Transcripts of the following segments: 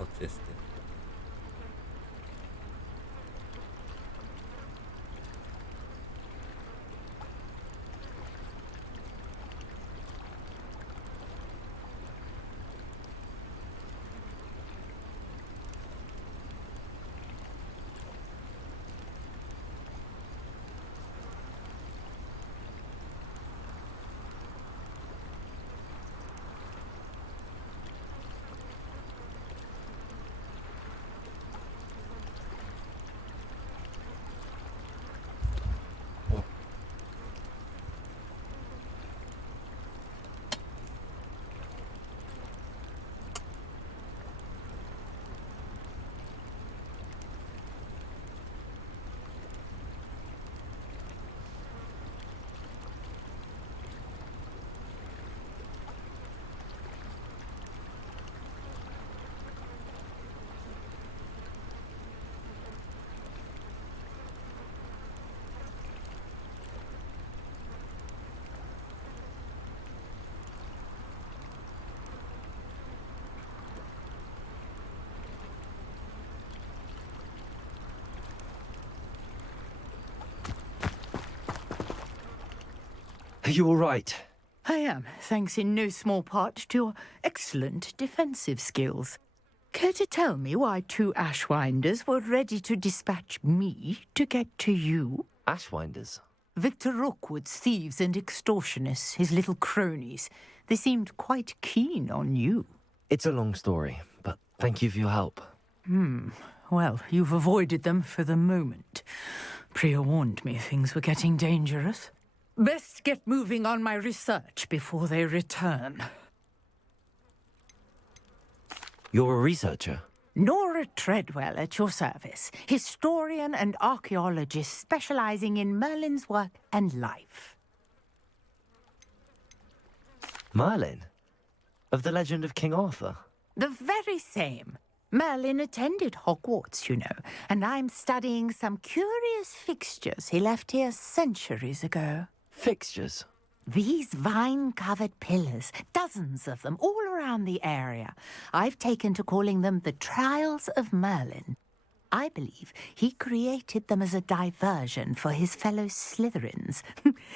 వచ్చేస్తే. Are you all right? I am, thanks in no small part to your excellent defensive skills. Care to tell me why two Ashwinders were ready to dispatch me to get to you? Ashwinders? Victor Rookwood's thieves and extortionists, his little cronies. They seemed quite keen on you. It's a long story, but thank you for your help. Well, you've avoided them for the moment. Priya warned me things were getting dangerous. Best get moving on my research before they return. You're a researcher? Nora Treadwell at your service, historian and archaeologist specializing in Merlin's work and life. Merlin? Of the legend of King Arthur? The very same. Merlin attended Hogwarts, you know, and I'm studying some curious fixtures he left here centuries ago. Fixtures? These vine-covered pillars, dozens of them, all around the area. I've taken to calling them the Trials of Merlin. I believe he created them as a diversion for his fellow Slytherins.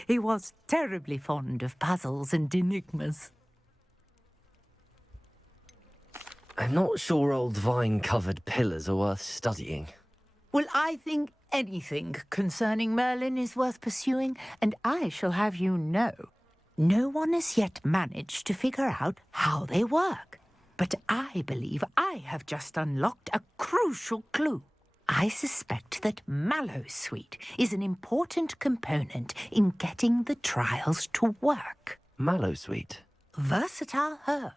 He was terribly fond of puzzles and enigmas. I'm not sure old vine-covered pillars are worth studying. Well, I think anything concerning Merlin is worth pursuing, and I shall have you know, no one has yet managed to figure out how they work. But I believe I have just unlocked a crucial clue. I suspect that mallowsweet is an important component in getting the trials to work. Mallowsweet? Versatile herb.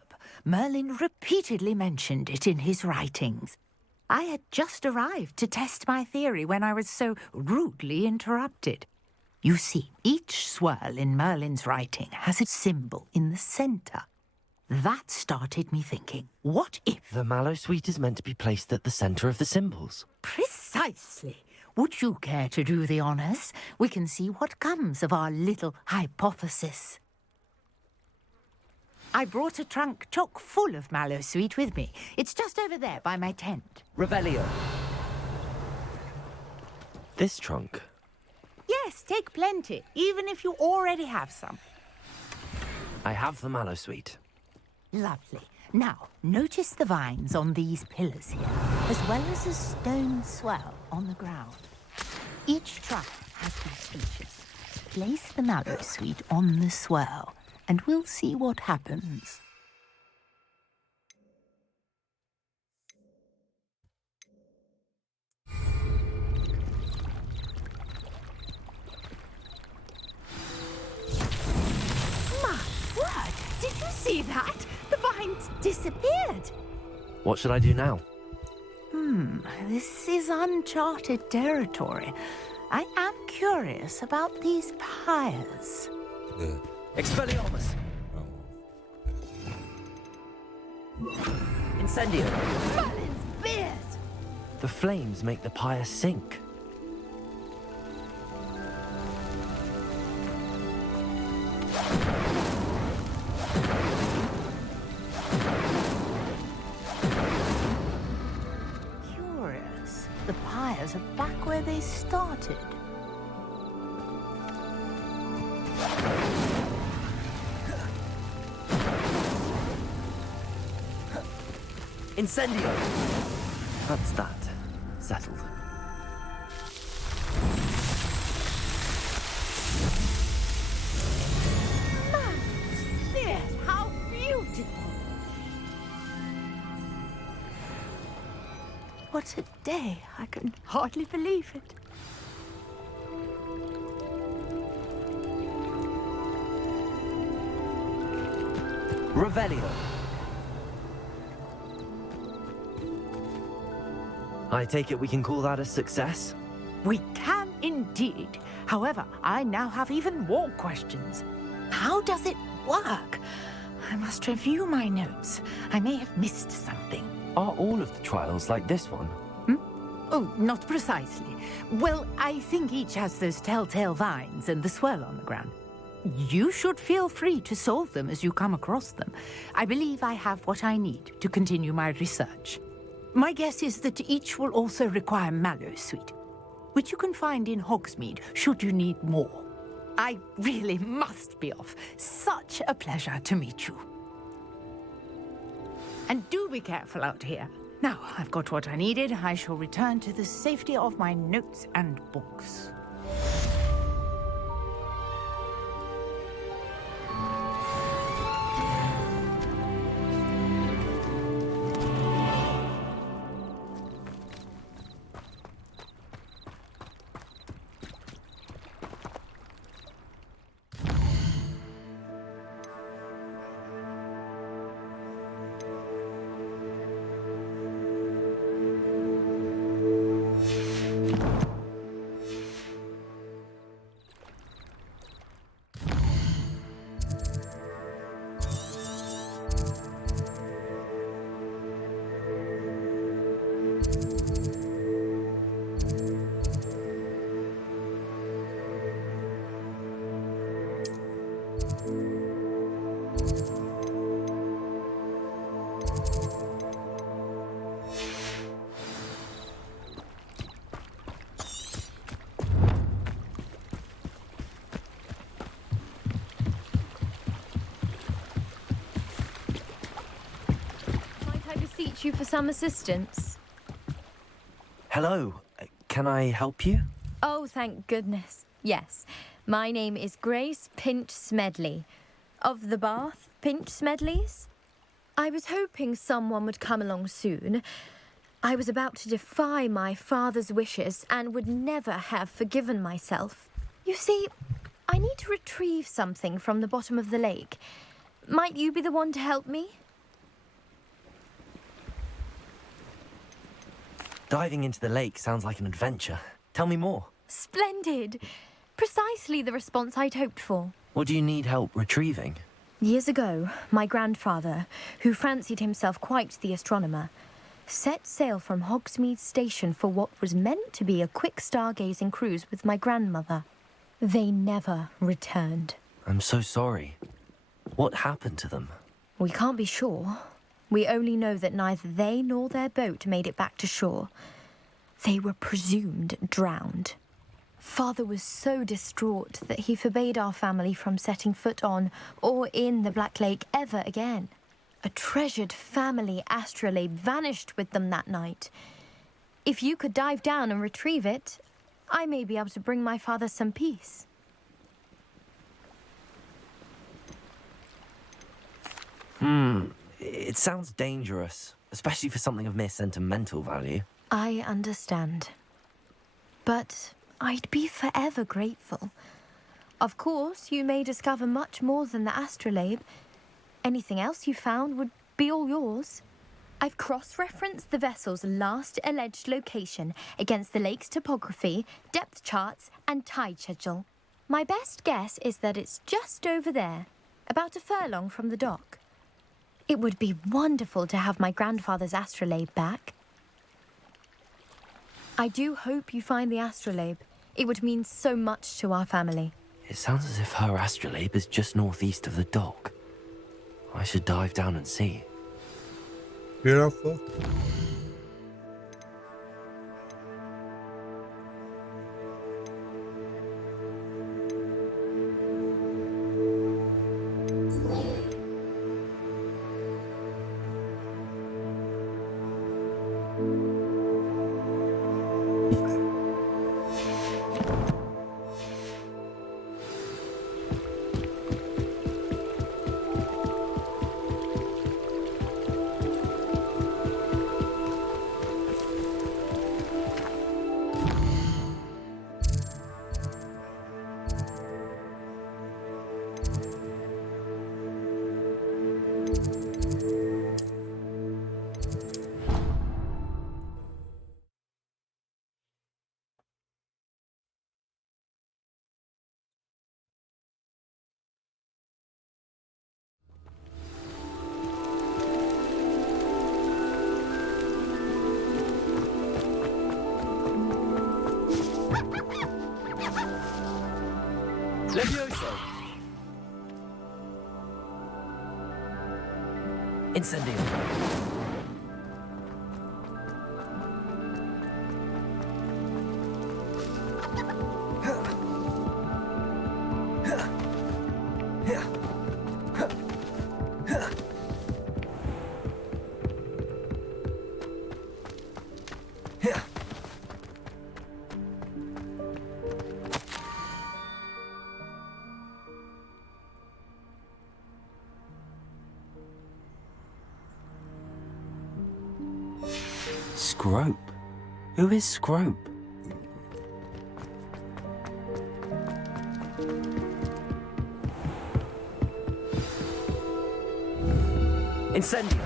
Merlin repeatedly mentioned it in his writings. I had just arrived to test my theory when I was so rudely interrupted. You see, each swirl in Merlin's writing has a symbol in the centre. That started me thinking, what if... The mallowsweet is meant to be placed at the centre of the symbols. Precisely. Would you care to do the honours? We can see what comes of our little hypothesis. I brought a trunk chock full of mallowsweet with me. It's just over there by my tent. Revelio. This trunk? Yes, take plenty, even if you already have some. I have the mallowsweet. Lovely. Now, notice the vines on these pillars here, as well as a stone swell on the ground. Each trunk has these features. Place the mallowsweet on the swell, and we'll see what happens. My word! Did you see that? The vines disappeared. What should I do now? This is uncharted territory. I am curious about these pyres. Expelliarmus! Incendio! Merlin's beard! The flames make the pyre sink. rumours are back where they started. Incendio! That's that. Settled. Yes, how beautiful! What a day. I can hardly believe it. Revelio! I take it we can call that a success? We can indeed. However, I now have even more questions. How does it work? I must review my notes. I may have missed something. Are all of the trials like this one? Oh, not precisely. Well, I think each has those telltale vines and the swirl on the ground. You should feel free to solve them as you come across them. I believe I have what I need to continue my research. My guess is that each will also require mallow sweet, which you can find in Hogsmeade should you need more. I really must be off. Such a pleasure to meet you. And do be careful out here. Now I've got what I needed, I shall return to the safety of my notes and books. Beseech you for some assistance. Hello. Can I help you? Oh, thank goodness. Yes. My name is Grace Pinch Smedley. Of the Bath Pinch Smedleys. I was hoping someone would come along soon. I was about to defy my father's wishes and would never have forgiven myself. You see, I need to retrieve something from the bottom of the lake. Might you be the one to help me? Diving into the lake sounds like an adventure. Tell me more. Splendid. Precisely the response I'd hoped for. What do you need help retrieving? Years ago, my grandfather, who fancied himself quite the astronomer, set sail from Hogsmeade Station for what was meant to be a quick stargazing cruise with my grandmother. They never returned. I'm so sorry. What happened to them? We can't be sure. We only know that neither they nor their boat made it back to shore. They were presumed drowned. Father was so distraught that he forbade our family from setting foot on or in the Black Lake ever again. A treasured family astrolabe vanished with them that night. If you could dive down and retrieve it, I may be able to bring my father some peace. It sounds dangerous, especially for something of mere sentimental value. I understand. But I'd be forever grateful. Of course, you may discover much more than the astrolabe. Anything else you found would be all yours. I've cross-referenced the vessel's last alleged location against the lake's topography, depth charts, and tide schedule. My best guess is that it's just over there, about a furlong from the dock. It would be wonderful to have my grandfather's astrolabe back. I do hope you find the astrolabe. It would mean so much to our family. It sounds as if her astrolabe is just northeast of the dock. I should dive down and see. Beautiful. Levioso! Incendio! Scrope? Who is Scrope? Incendio!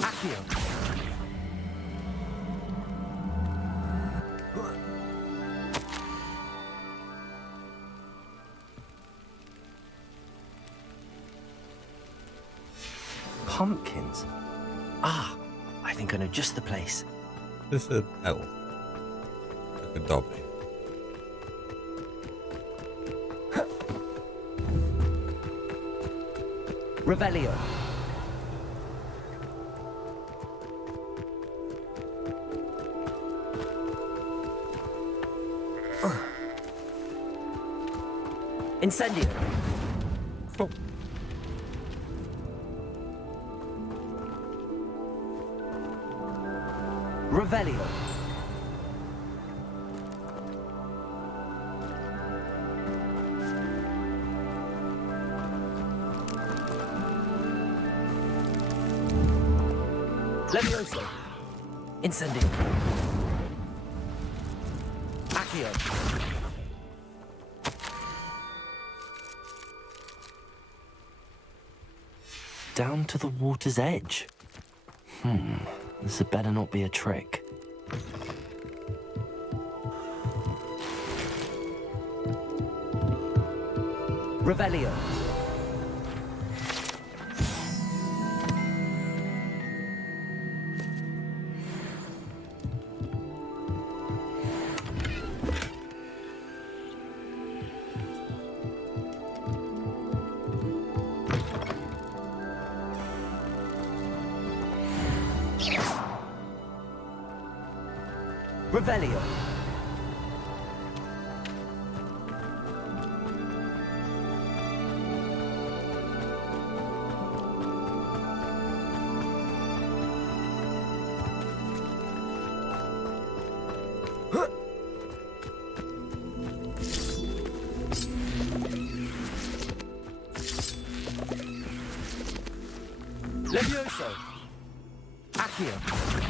Accio! Pumpkins? Ah, I think I know just the place. This is an L. Like a W. Revelio. Incendio. Oh. Revelio. Levioso. Incendio. Accio. Down to the water's edge. This had better not be a trick. Revelio. Revelio. Levioso. Accio.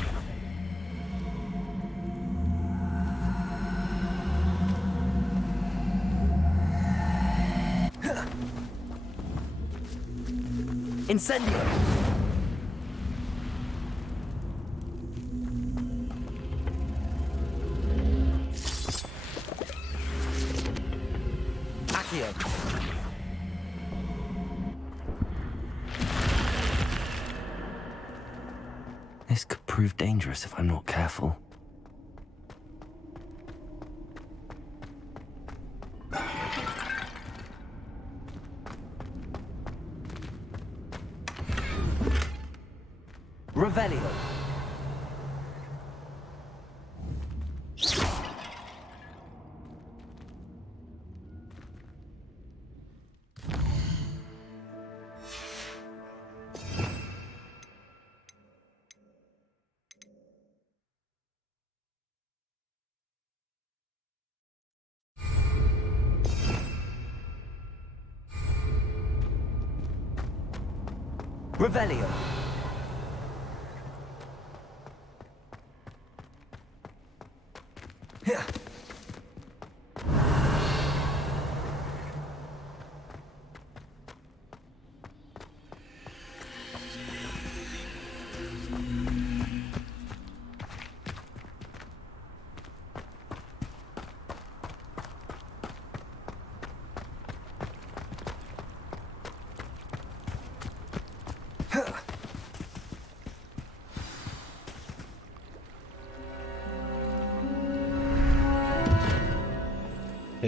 Incendio! Accio! This could prove dangerous if I'm not careful. Revelio. Revelio.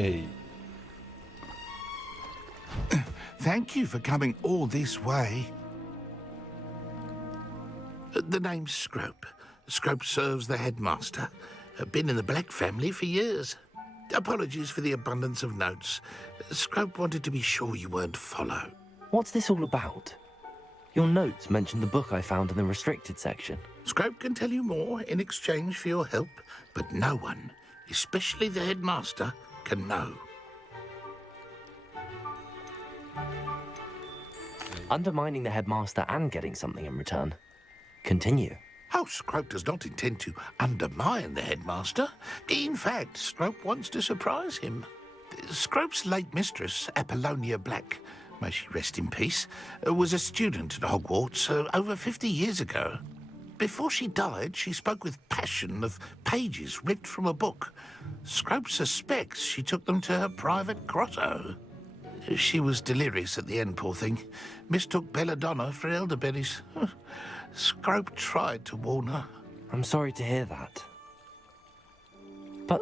Hey. Thank you for coming all this way. The name's Scrope. Scrope serves the headmaster. Been in the Black family for years. Apologies for the abundance of notes. Scrope wanted to be sure you weren't followed. What's this all about? Your notes mentioned the book I found in the restricted section. Scrope can tell you more in exchange for your help, but no one, especially the headmaster, can know. Undermining the headmaster and getting something in return. Continue. Oh, Scrope does not intend to undermine the headmaster. In fact, Scrope wants to surprise him. Scrope's late mistress, Apollonia Black, may she rest in peace, was a student at Hogwarts over 50 years ago. Before she died, she spoke with passion of pages ripped from a book. Scrope suspects she took them to her private grotto. She was delirious at the end, poor thing. Mistook belladonna for elderberries. Scrope tried to warn her. I'm sorry to hear that. But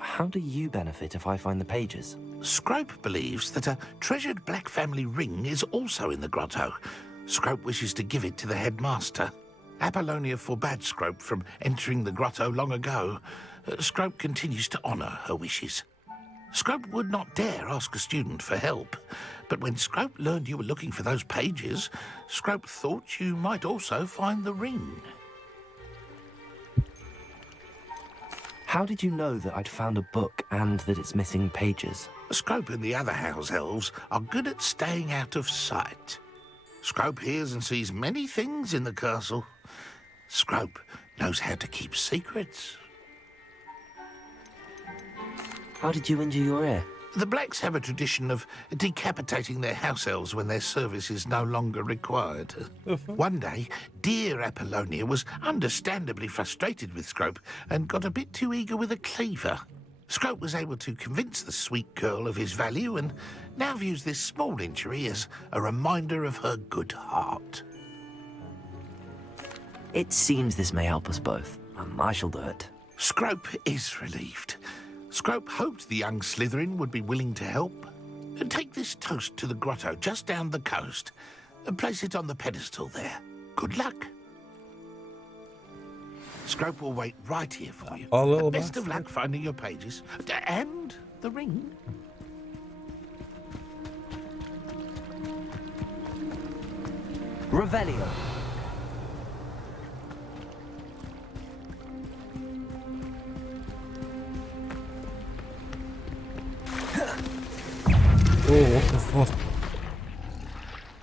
how do you benefit if I find the pages? Scrope believes that a treasured Black family ring is also in the grotto. Scrope wishes to give it to the headmaster. Apollonia forbade Scrope from entering the grotto long ago. Scrope continues to honour her wishes. Scrope would not dare ask a student for help, but when Scrope learned you were looking for those pages, Scrope thought you might also find the ring. How did you know that I'd found a book and that it's missing pages? Scrope and the other house elves are good at staying out of sight. Scrope hears and sees many things in the castle. Scrope knows how to keep secrets. How did you injure your ear? The Blacks have a tradition of decapitating their house elves when their service is no longer required. One day, dear Apollonia was understandably frustrated with Scrope and got a bit too eager with a cleaver. Scrope was able to convince the sweet girl of his value and now views this small injury as a reminder of her good heart. It seems this may help us both. I shall do it. Scrope is relieved. Scrope hoped the young Slytherin would be willing to help. Take this toast to the grotto just down the coast and place it on the pedestal there. Good luck. Scrope will wait right here for you. Oh, little Best of bastard. luck finding your pages. And the ring. Revelio. Oh, what the fuck?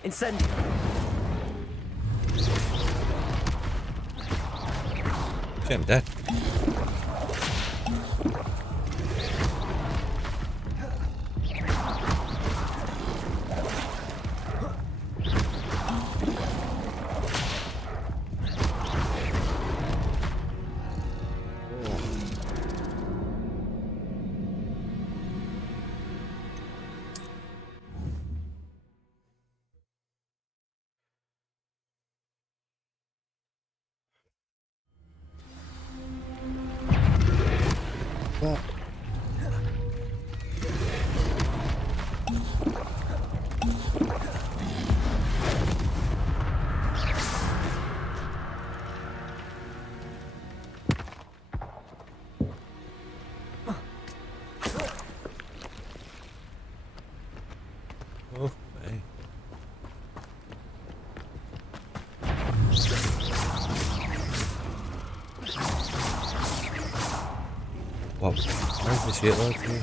Incendio. Shit, I'm dead. Fuck. Oh, man. Wow, where's the shit like here?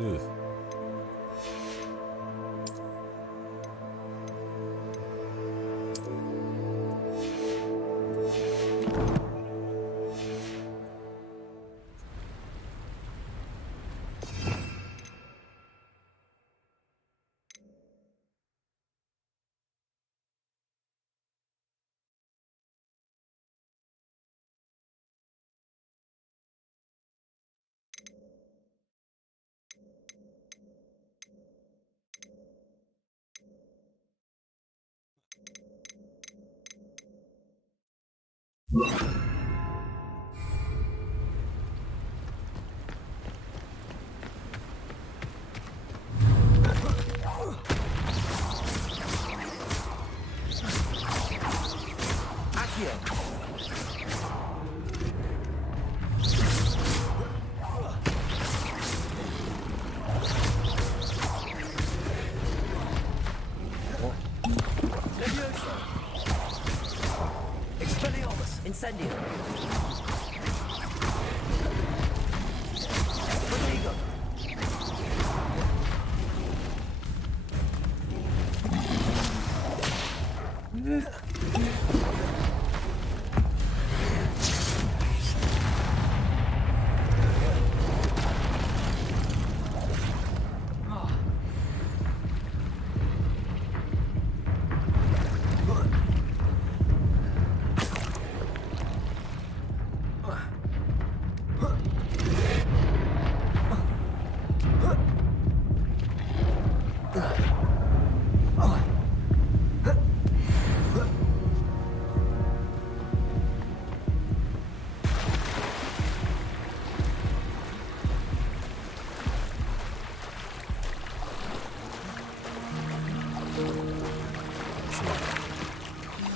Ugh. Incendio.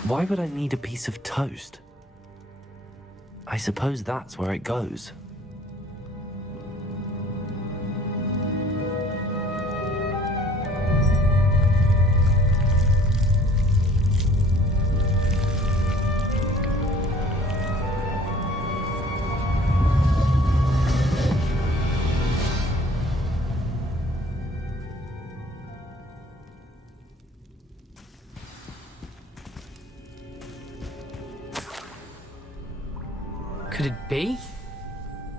Why would I need a piece of toast? I suppose that's where it goes. Could it be?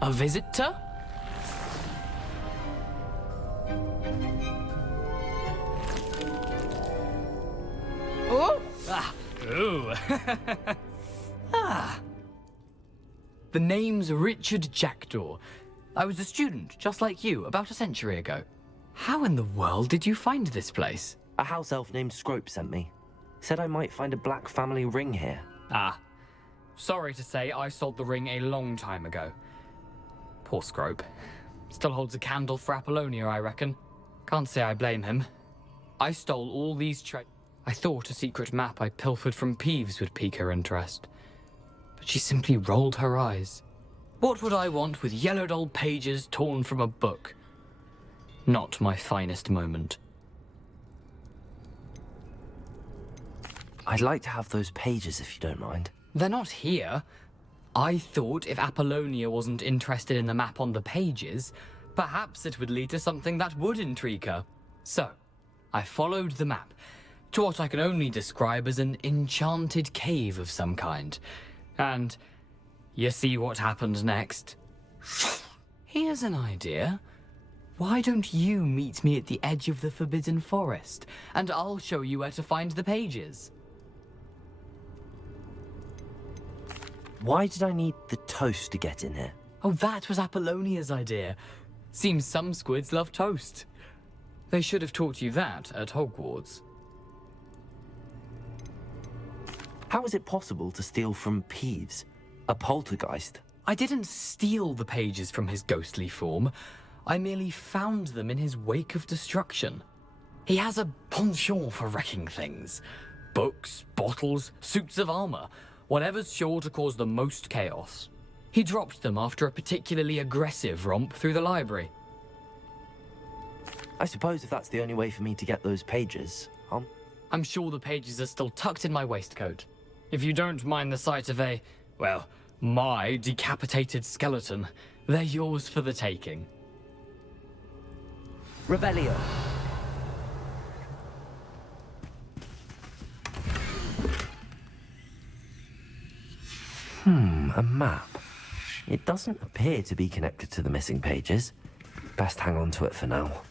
A visitor? Oh! Ah! Ooh! Ah! The name's Richard Jackdaw. I was a student, just like you, about a century ago. How in the world did you find this place? A house elf named Scrope sent me. Said I might find a black family ring here. Ah. Sorry to say, I sold the ring a long time ago. Poor Scrope. Still holds a candle for Apollonia, I reckon. Can't say I blame him. I stole all these I thought a secret map I pilfered from Peeves would pique her interest. But she simply rolled her eyes. What would I want with yellowed old pages torn from a book? Not my finest moment. I'd like to have those pages if you don't mind. They're not here. I thought if Apollonia wasn't interested in the map on the pages, perhaps it would lead to something that would intrigue her. So, I followed the map to what I can only describe as an enchanted cave of some kind. And you see what happened next? Here's an idea. Why don't you meet me at the edge of the Forbidden Forest, and I'll show you where to find the pages. Why did I need the toast to get in here? Oh, that was Apollonia's idea. Seems some squids love toast. They should have taught you that at Hogwarts. How is it possible to steal from Peeves, a poltergeist? I didn't steal the pages from his ghostly form. I merely found them in his wake of destruction. He has a penchant for wrecking things. Books, bottles, suits of armor, whatever's sure to cause the most chaos. He dropped them after a particularly aggressive romp through the library. I suppose if that's the only way for me to get those pages, I'm sure the pages are still tucked in my waistcoat. If you don't mind the sight of a, well, my decapitated skeleton, they're yours for the taking. Revelio. A map. It doesn't appear to be connected to the missing pages. Best hang on to it for now.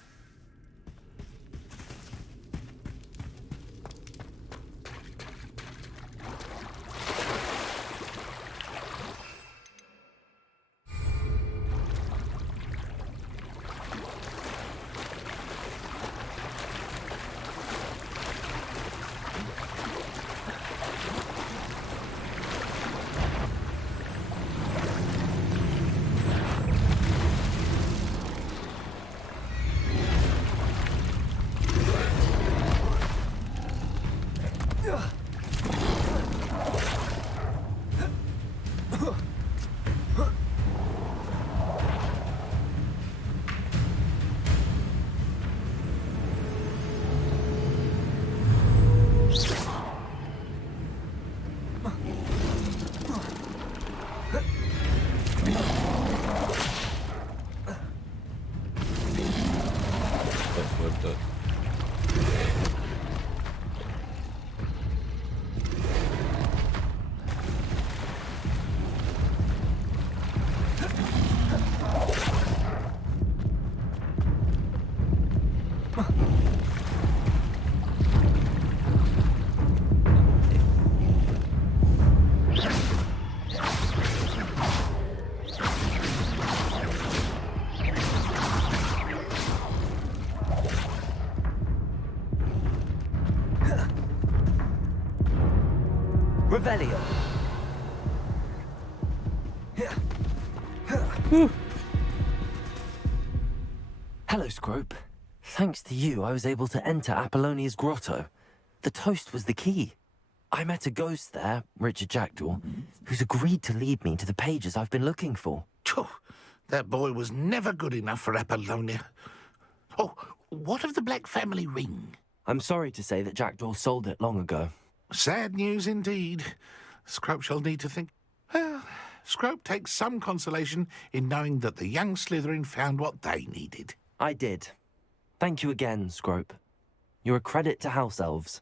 That's what I've done. Revelio. Hello, Scrope. Thanks to you, I was able to enter Apollonia's grotto. The toast was the key. I met a ghost there, Richard Jackdaw, who's agreed to lead me to the pages I've been looking for. Phew, that boy was never good enough for Apollonia. Oh, what of the Black family ring? I'm sorry to say that Jackdaw sold it long ago. Sad news indeed. Scrope shall need to think. Well, Scrope takes some consolation in knowing that the young Slytherin found what they needed. I did. Thank you again, Scrope. You're a credit to House Elves.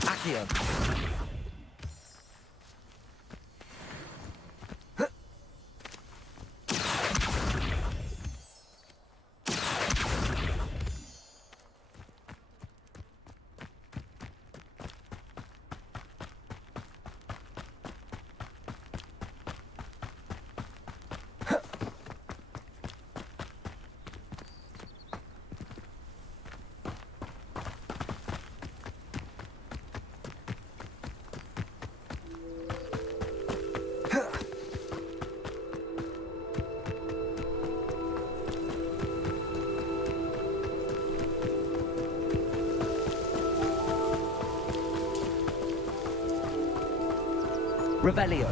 Accio. Revelio.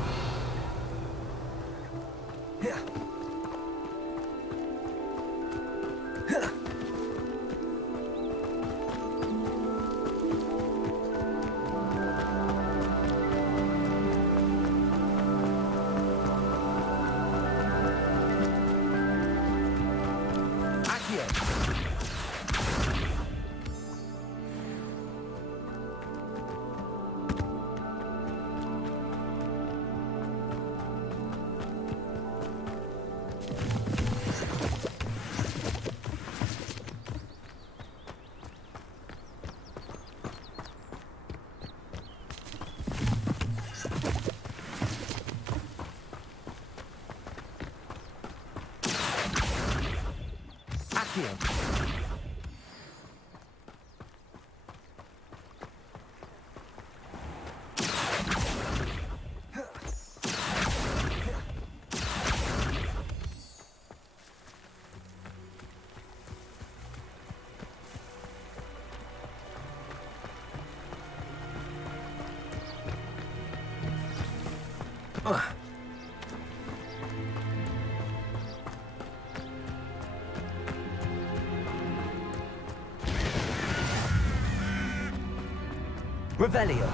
Revelio.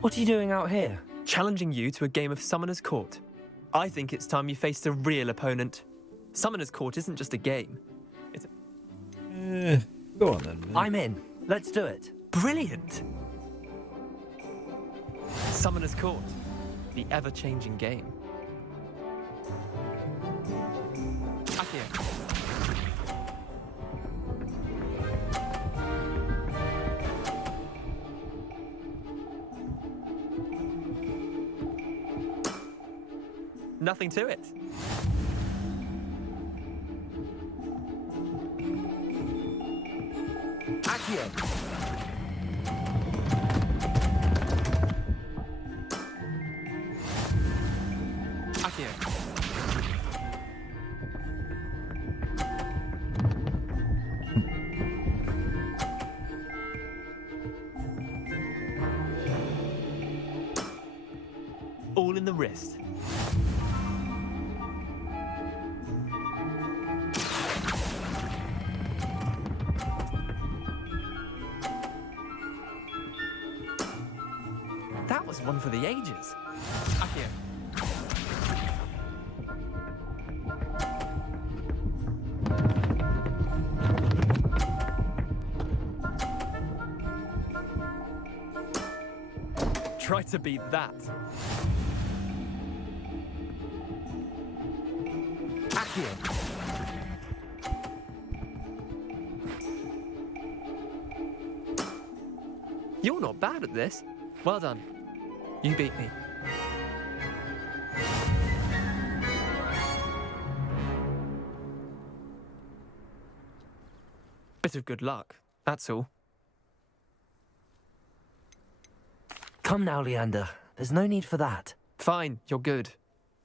What are you doing out here? Challenging you to a game of Summoner's Court. I think it's time you faced a real opponent. Summoner's Court isn't just a game. It's Go on then. Man. I'm in. Let's do it. brilliant. Summoner's Court, the ever-changing game. Accio. Nothing to it. Accio. Accio. All in the wrist. That was one for the ages. Accio. Try to beat that. Accio. You're not bad at this. Well done. You beat me. Bit of good luck, that's all. Come now, Leander. There's no need for that. Fine, you're good.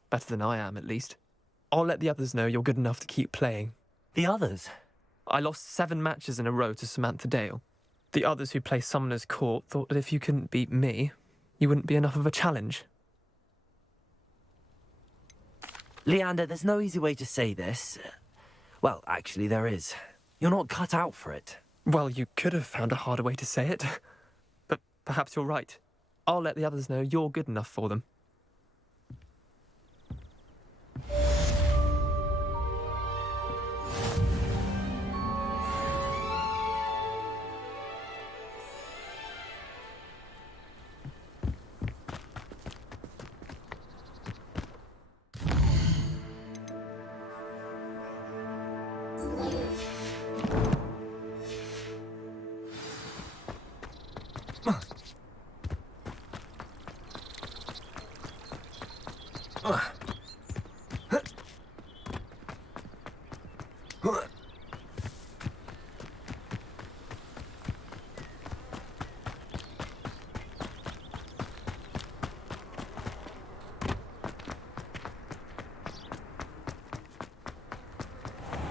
Better than I am, at least. I'll let the others know you're good enough to keep playing. The others? I lost 7 matches in a row to Samantha Dale. The others who play Summoner's Court thought that if you couldn't beat me, you wouldn't be enough of a challenge. Leander, there's no easy way to say this. Well, actually, there is. You're not cut out for it. Well, you could have found a harder way to say it. But perhaps you're right. I'll let the others know you're good enough for them.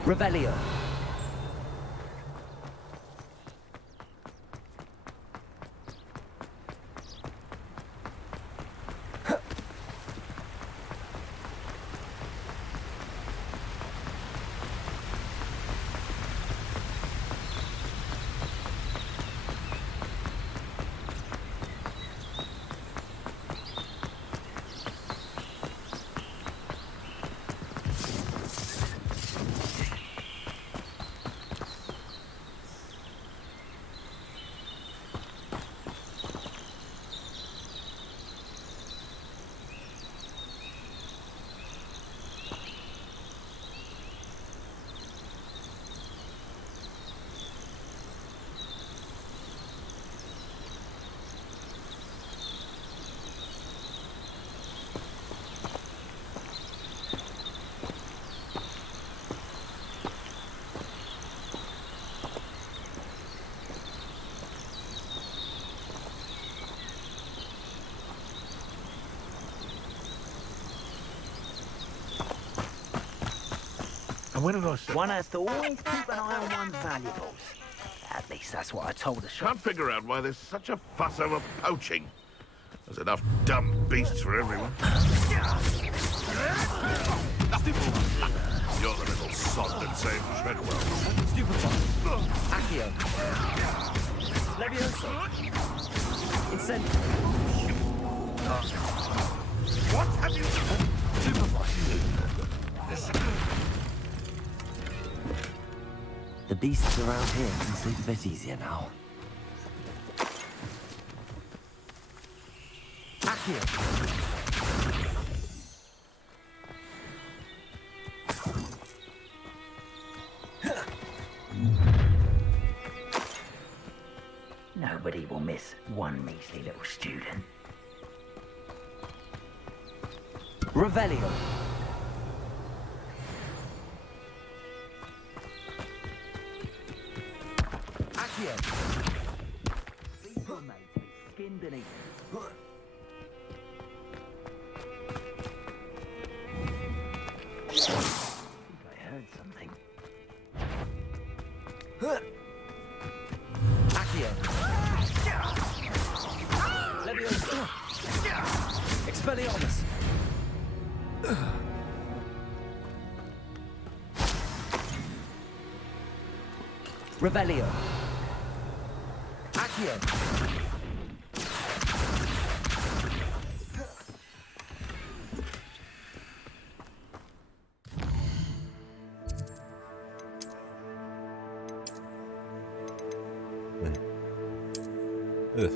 Revelio. And when did I say? One has to always keep an eye on one's valuables. At least that's what I told the shop. Can't figure out why there's such a fuss over poaching. There's enough dumb beasts for everyone. You're the little sod that saved Treadwell. Accio. Levioso. Incendio. What have you done? The beasts around here can sleep a bit easier now. Accio. Nobody will miss one measly little student. Revelio. Accio. These were made to be skinned and eaten. I think I heard something. Accio. Levioso. Expelliarmus. Revelio. Accio. Ugh.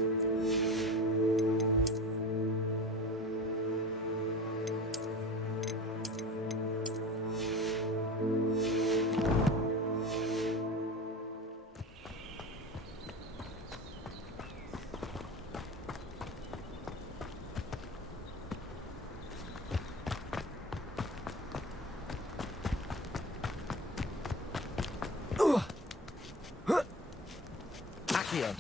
Accio.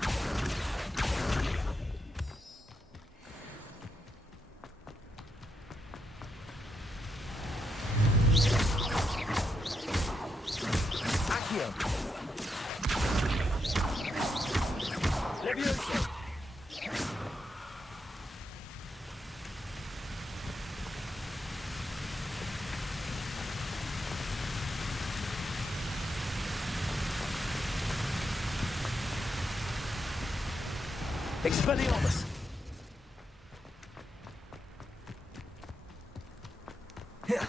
Accio. Levioso. Expelliarmus. Here.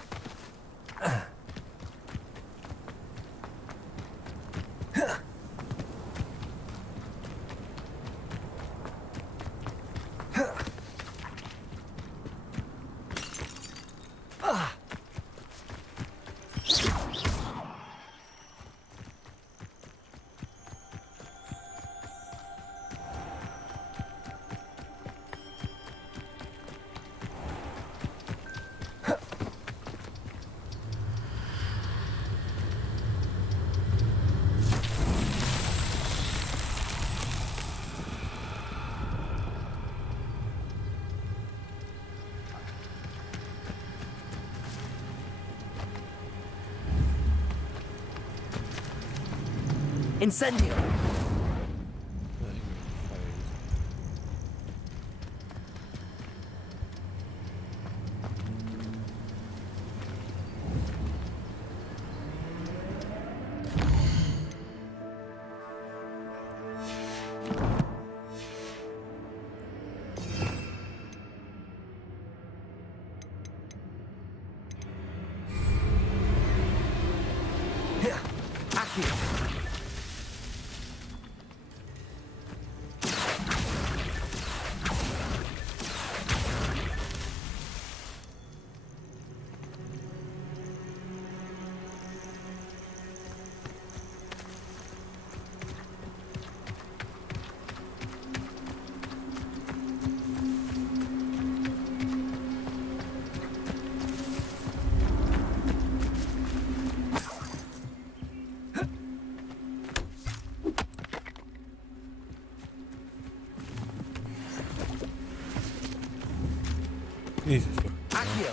Incendio. Here. Accio. Jesus. Accio.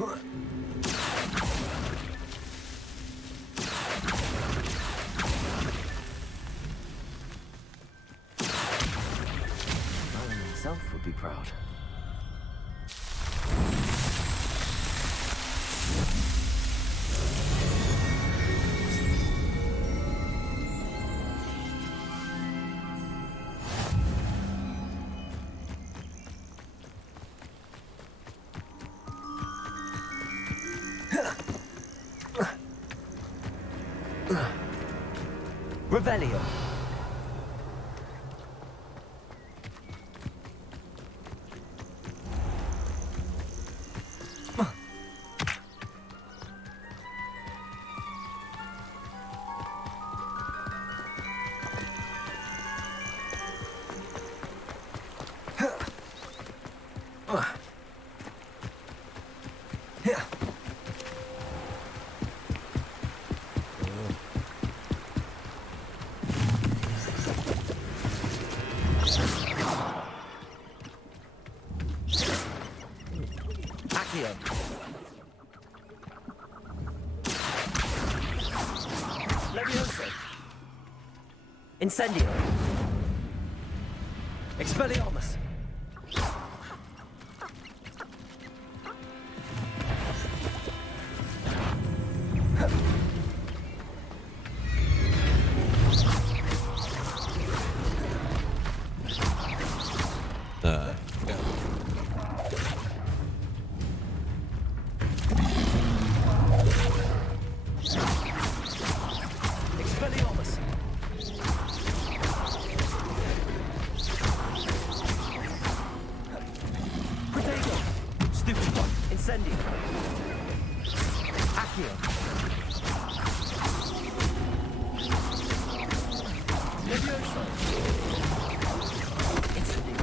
Merlin himself would be proud. Revelio. Accio. Levioso. Incendio. Expelliarmus. Yeah. Expelliarmus. Protego. Stupid one. Incendio. Accio. Levioso. Incendio.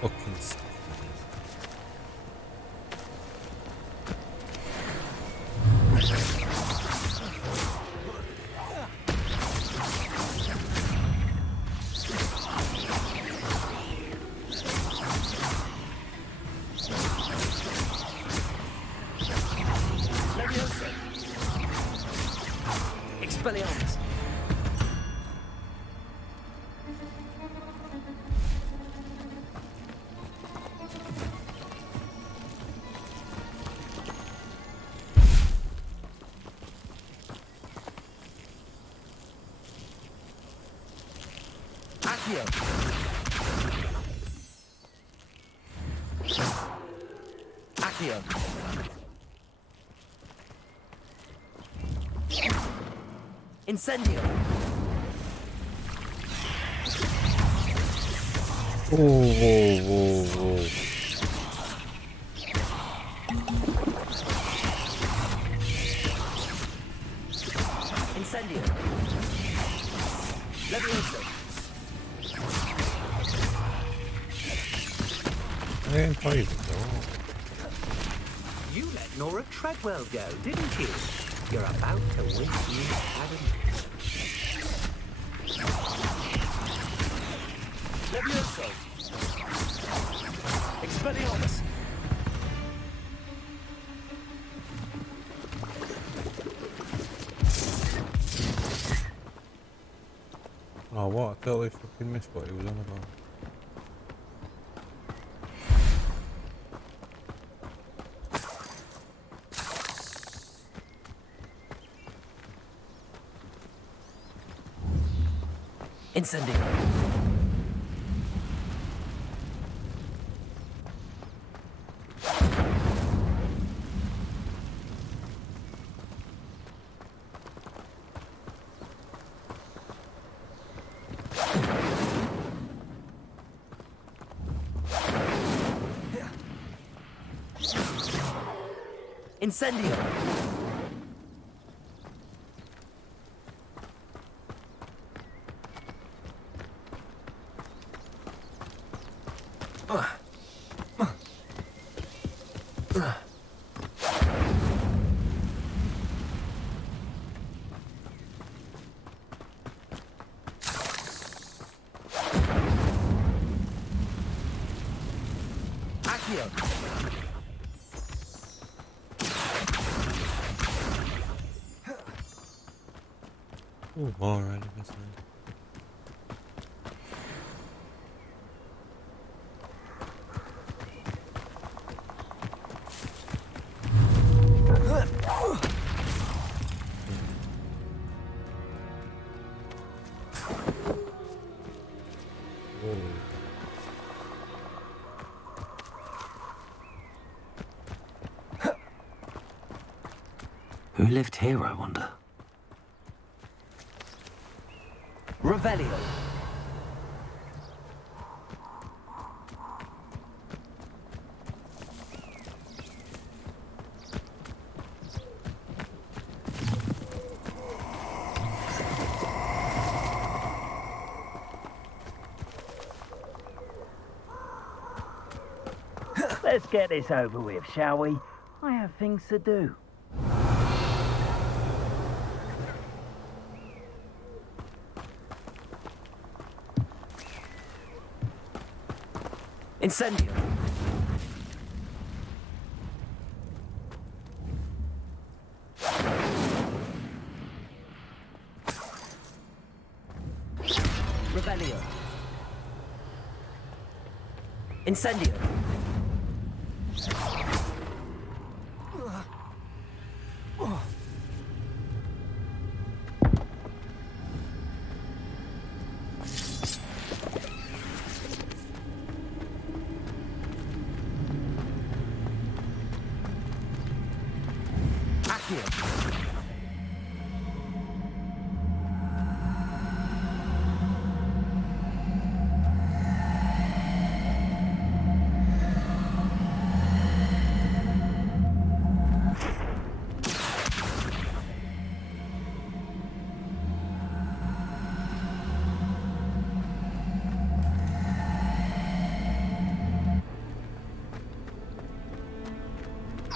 Fucking sick. Levioso. Expelliarmus. Accio. Accio. Incendio. Oh. Incendio. Levioso. I ain't played it You let Nora Treadwell go, didn't you? You're about to win the academy. Levioso. Expelliarmus. Oh, what? I totally fucking missed what he was on about. Incendio. Incendio! Accio! Ooh, alright, that's nice. Who lived here, I wonder? Revelio! Let's get this over with, shall we? I have things to do. Incendio! Revelio! Incendio! Accio!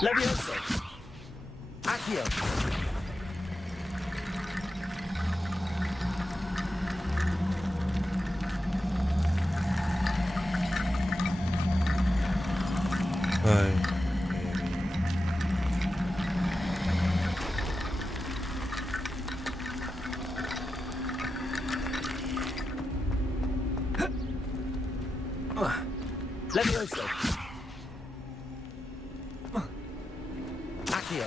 Levioso! Accio! Bye. Levioso! Accio!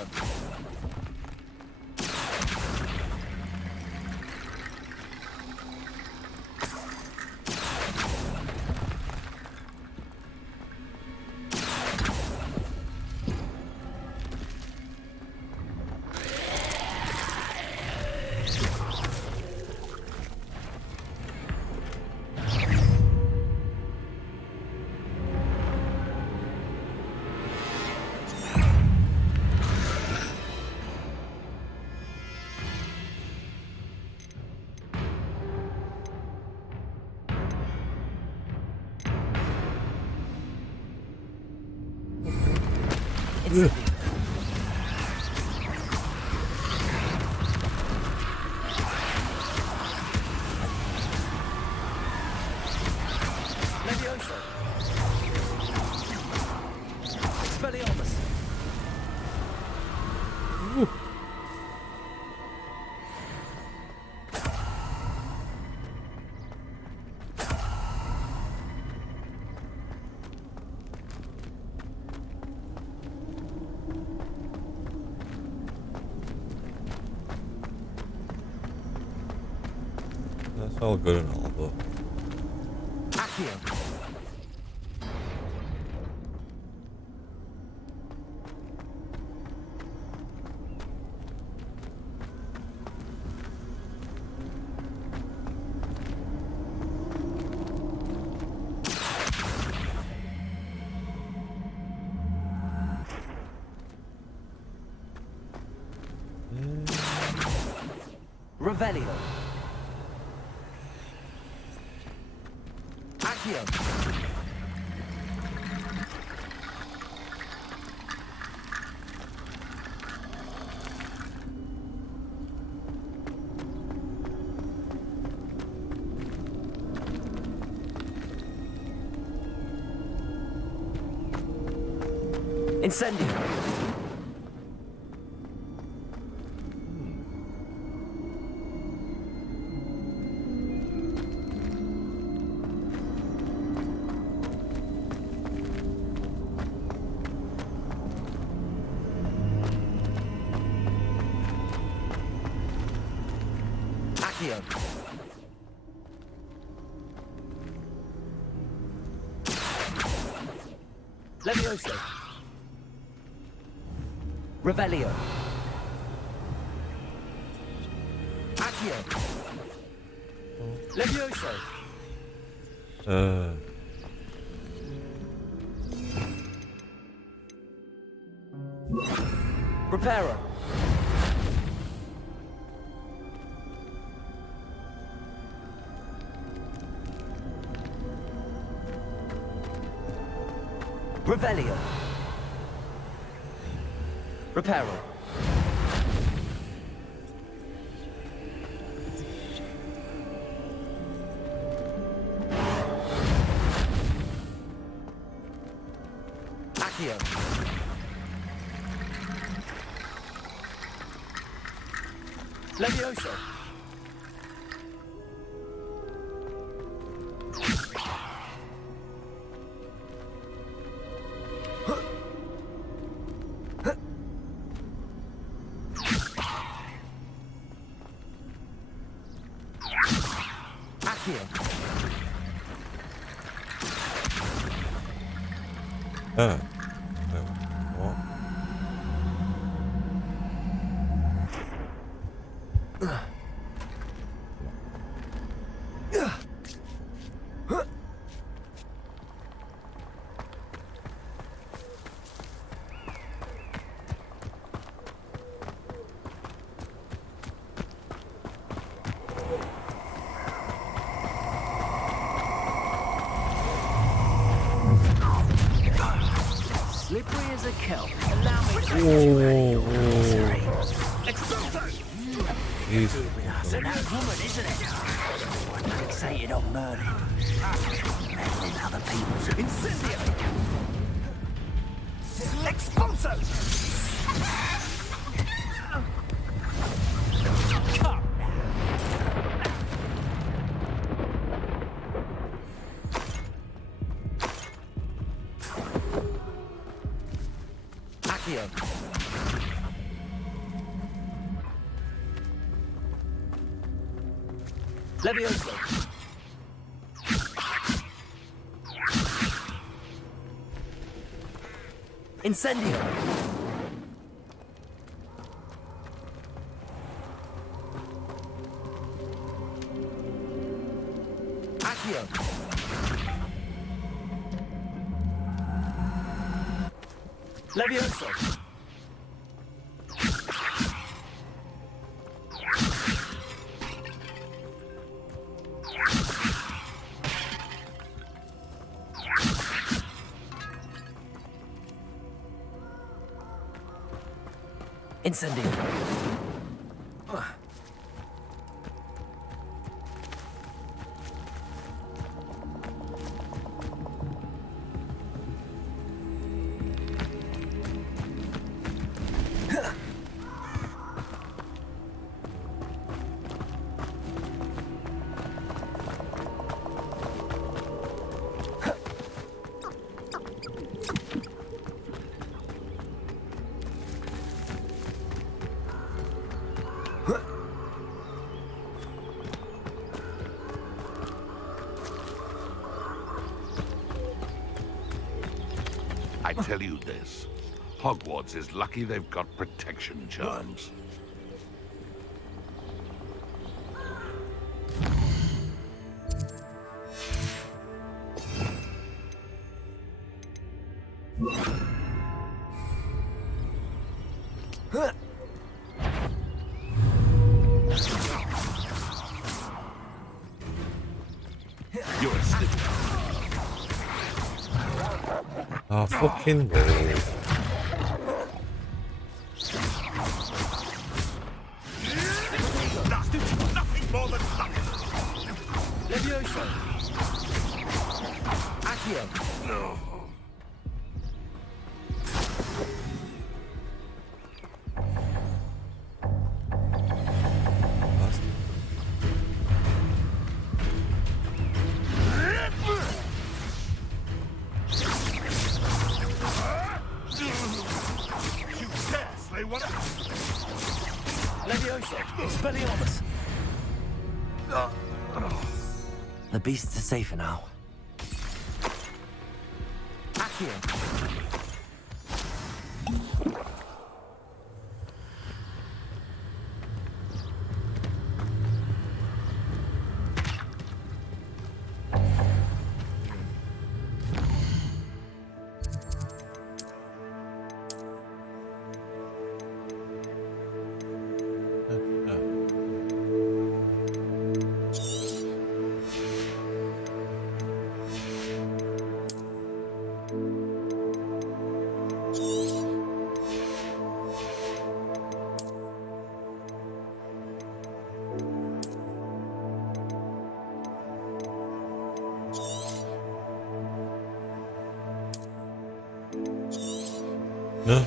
Levioso! Expelliarmus! That's all good and all, but Accio! Revelio. Accio. Incendio. Accio. Levioso. Revelio. Accio. Levioso. Reparo. Revelio. Reparo. Accio. Levioso. Accio. What? Slippery as a kelp. Allow me to you out of your misery. Jesus. That's an old woman, isn't it? I'm fixated on Merlin. Meddling other people's... Incendio! Expulso! Come Accio. Levioso. Incendio. Accio. Levioso. Incendio. I tell you this, Hogwarts is lucky they've got protection charms. Oh, fucking lord. Nothing more than luck. Levioso! Accio! No. You dare slay one of Levioso! Expelliarmus! The beasts are safer now. Accio! No.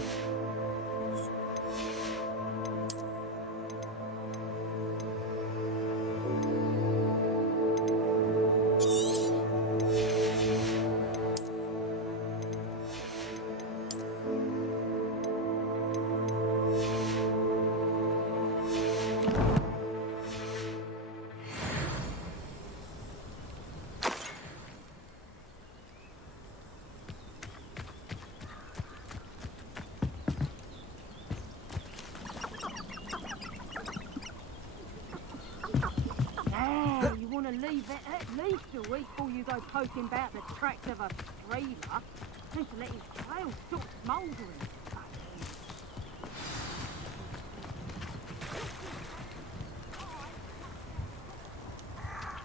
Oh, you want to leave it at least a week before you go poking about the tracks of a trailer. Just to let his tail stop smouldering.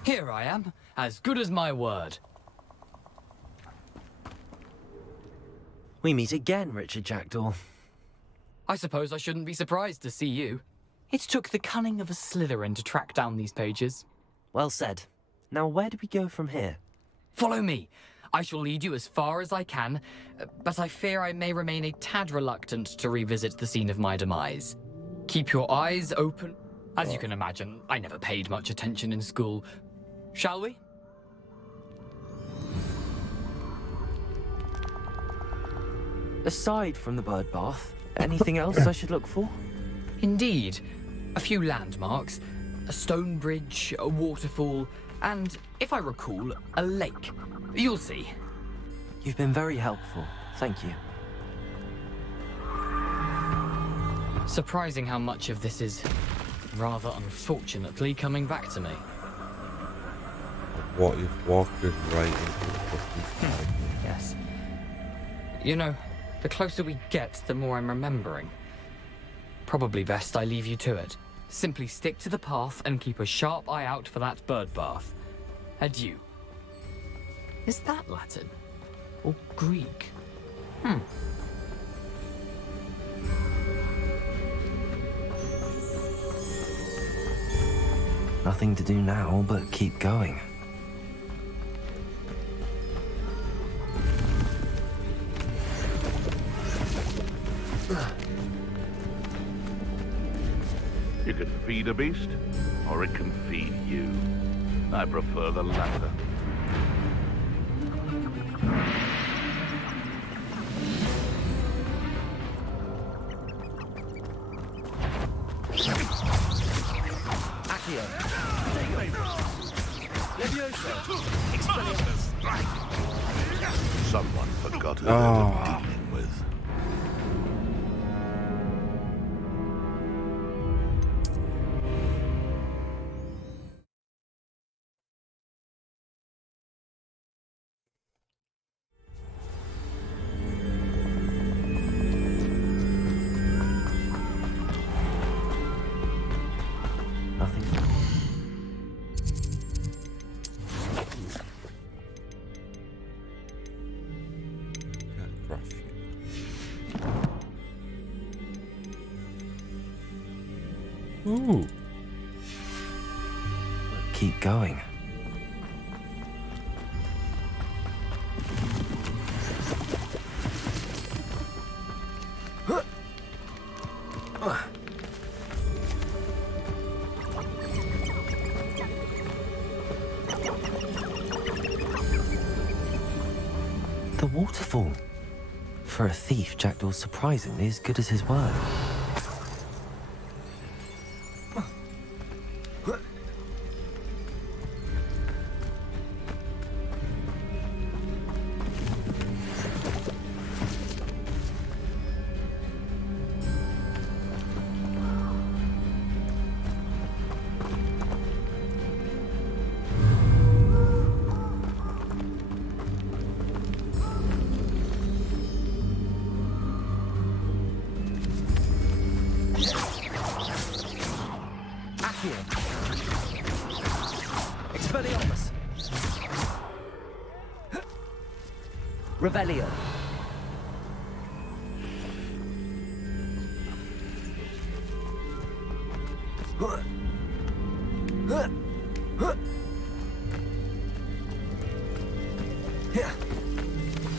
Here I am, as good as my word. We meet again, Richard Jackdaw. I suppose I shouldn't be surprised to see you. It took the cunning of a Slytherin to track down these pages. Well said. Now where do we go from here? Follow me. I shall lead you as far as I can, but I fear I may remain a tad reluctant to revisit the scene of my demise. Keep your eyes open. As you can imagine, I never paid much attention in school. Shall we? Aside from the bird bath, anything else I should look for? Indeed. A few landmarks, a stone bridge, a waterfall, and, if I recall, a lake. You'll see. You've been very helpful. Thank you. Surprising how much of this is, rather unfortunately, coming back to me. What, you've walked us right into the fucking sky. Yes. You know, the closer we get, the more I'm remembering. Probably best I leave you to it. Simply stick to the path and keep a sharp eye out for that bird bath. Adieu. Is that Latin? Or Greek? Nothing to do now but keep going. You can feed a beast, or it can feed you. I prefer the latter. Accio! Someone forgot who they were dealing with. Nothing. brush. Ooh. Keep going. The waterfall. For a thief, Jackdaw's surprisingly as good as his word. Expelliarmus. Revelio.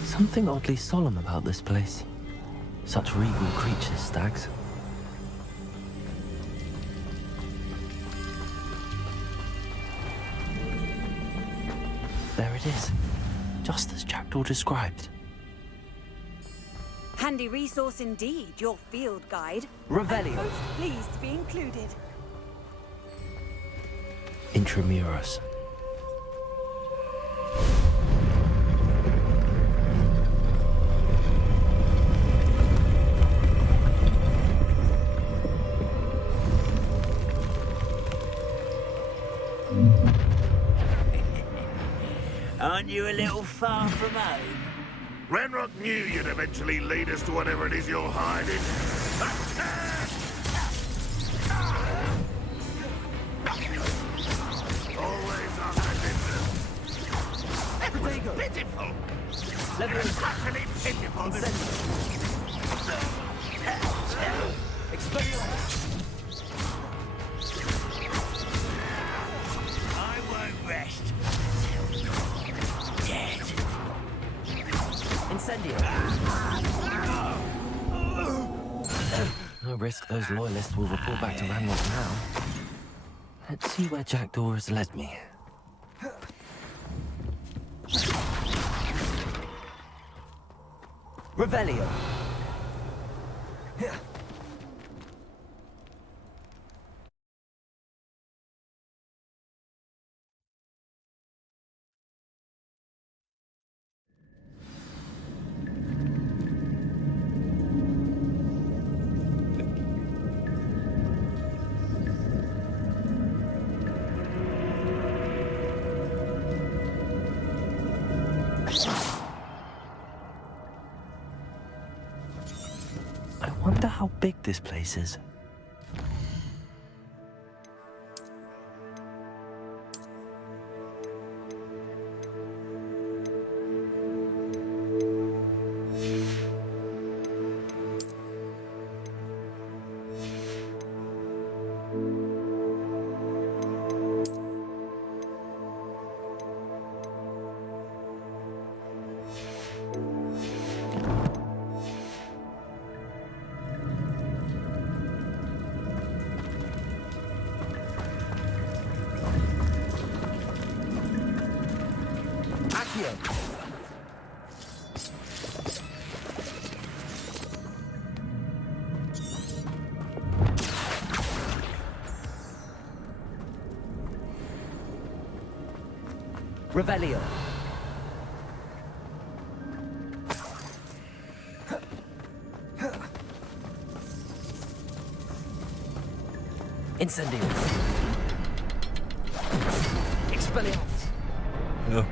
Something oddly solemn about this place. Such regal creatures, stags. There it is, just as Jackdaw described. Handy resource indeed, your field guide. Revelio. Most pleased to be included. Intramuros. Aren't you a little far from home? Renrock knew you'd eventually lead us to whatever it is you're hiding. Always on the business. That was pitiful. Utterly pitiful. I won't rest. Dead. Incendio. No risk those loyalists will report back to Ranrock now. Let's see where Jackdaw has led me. Revelio. I wonder how big this place is. Revelio. Incendio. Expelliarmus. No.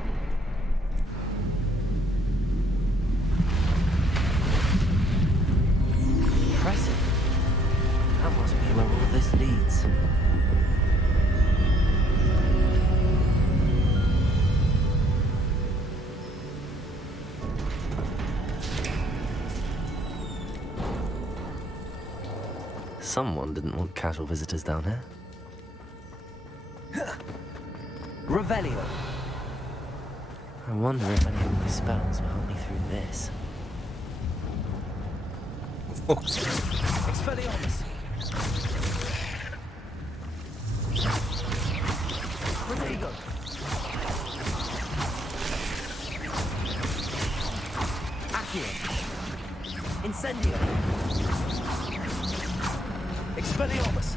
Impressive. That must be where all this leads. Someone didn't want casual visitors down here. Revelio. I wonder if any of my spells will help me through this. Expelliarmus. Protego. Accio. Incendio. Expelliarmus.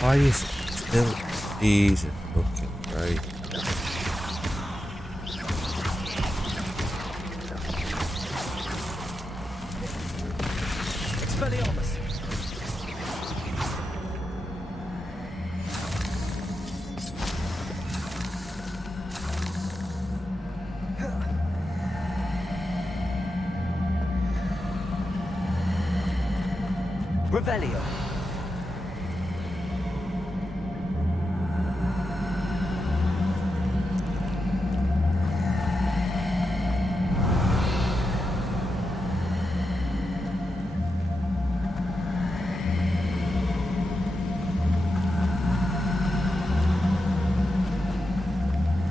Why is still Jesus fucking right? Expelliarmus. Revelio.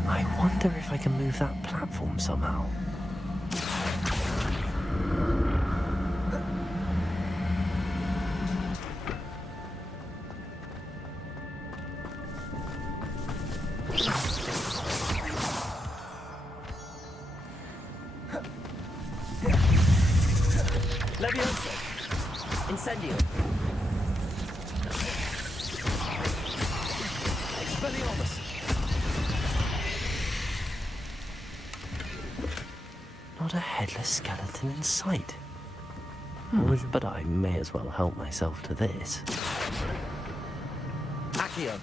I wonder if I can move that platform somehow. Levioso. Incendio. Expelliarmus. Not a headless skeleton in sight. But I may as well help myself to this. Accio.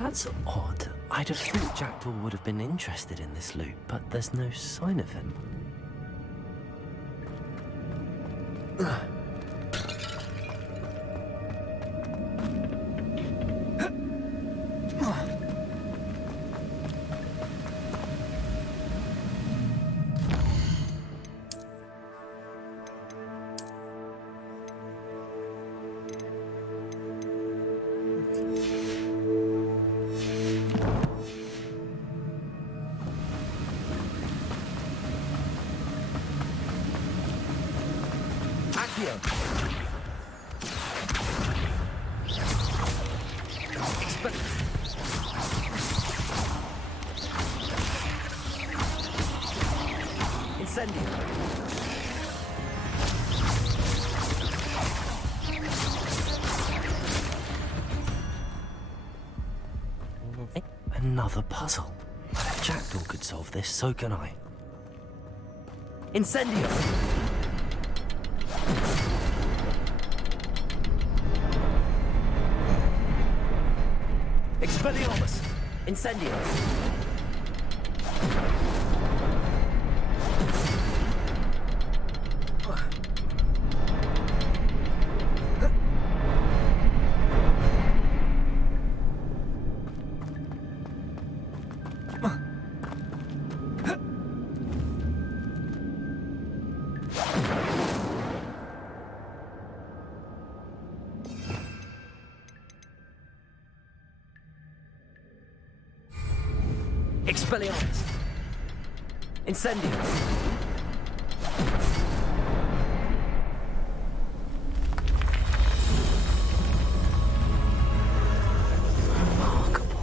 That's odd. I'd have thought Jackdaw would have been interested in this loot, but there's no sign of him. Another puzzle. If Jackdaw could solve this, so can I. Incendio! Expelliarmus! Incendio! Expelliarmus! Incendio! Remarkable.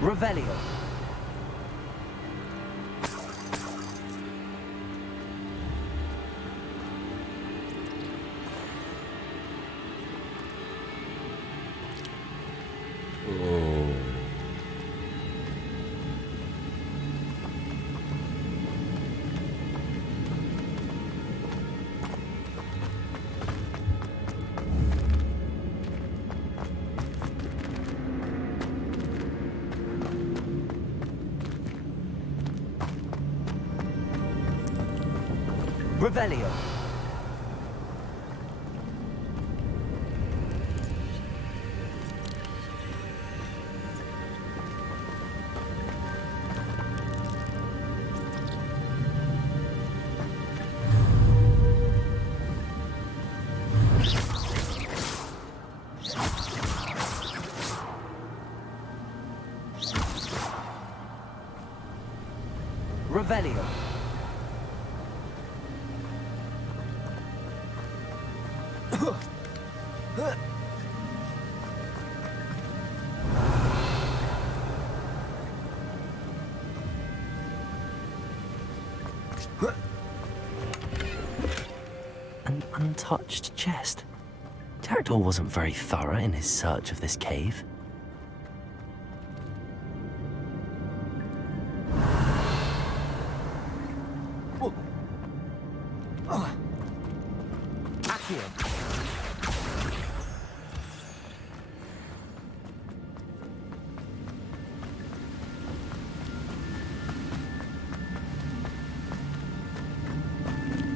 Revelio. Oh. Revelio. Revelio. An untouched chest. Jackdaw wasn't very thorough in his search of this cave.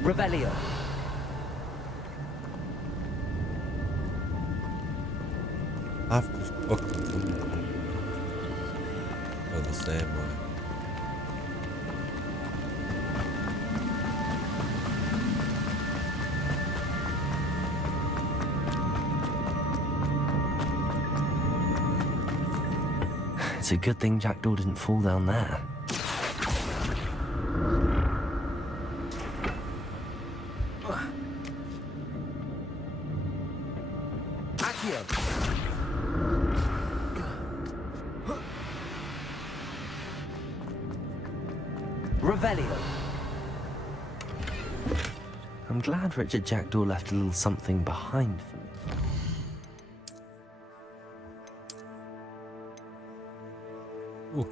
Revelio. I've just fucking go the same way. It's a good thing Jackdaw didn't fall down there. Revelio. I'm glad Richard Jackdaw left a little something behind for me. Ooh.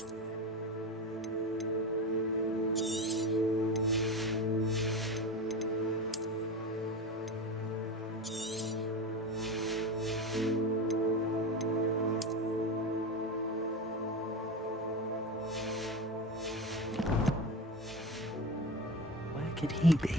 Where could he be?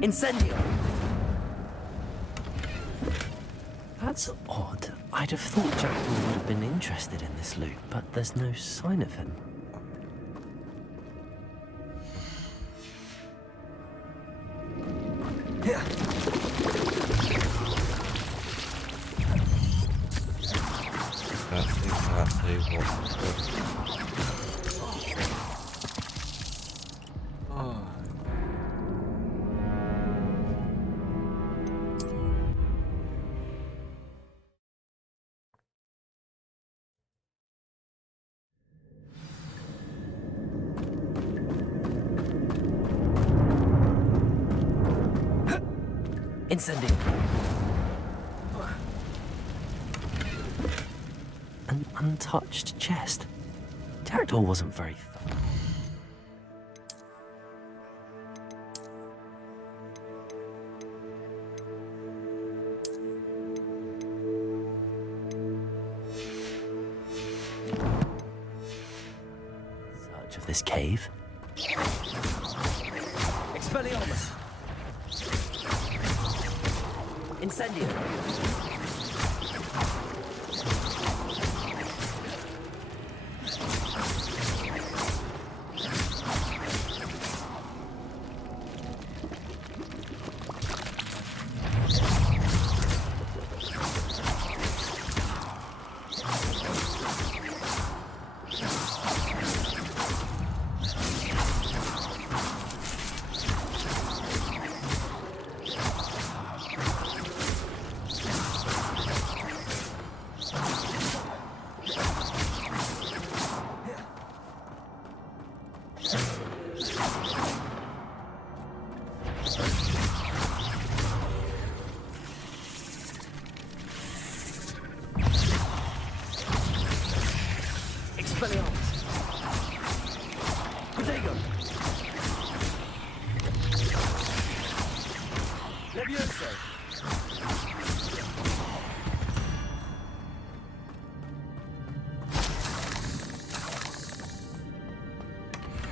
Incendio! That's odd. I'd have thought Jackdaw would have been interested in this loot, but there's no sign of him. That's exactly what. Incendio! An untouched chest. Jackdaw wasn't very thorough. Search of this cave. Expelliarmus! Incendio!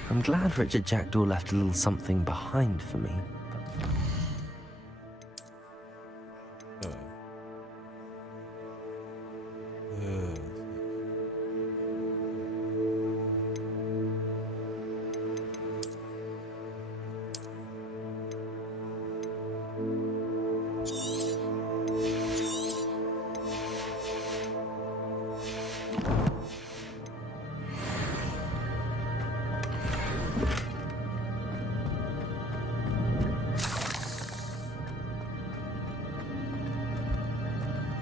I'm glad Richard Jackdaw left a little something behind for me.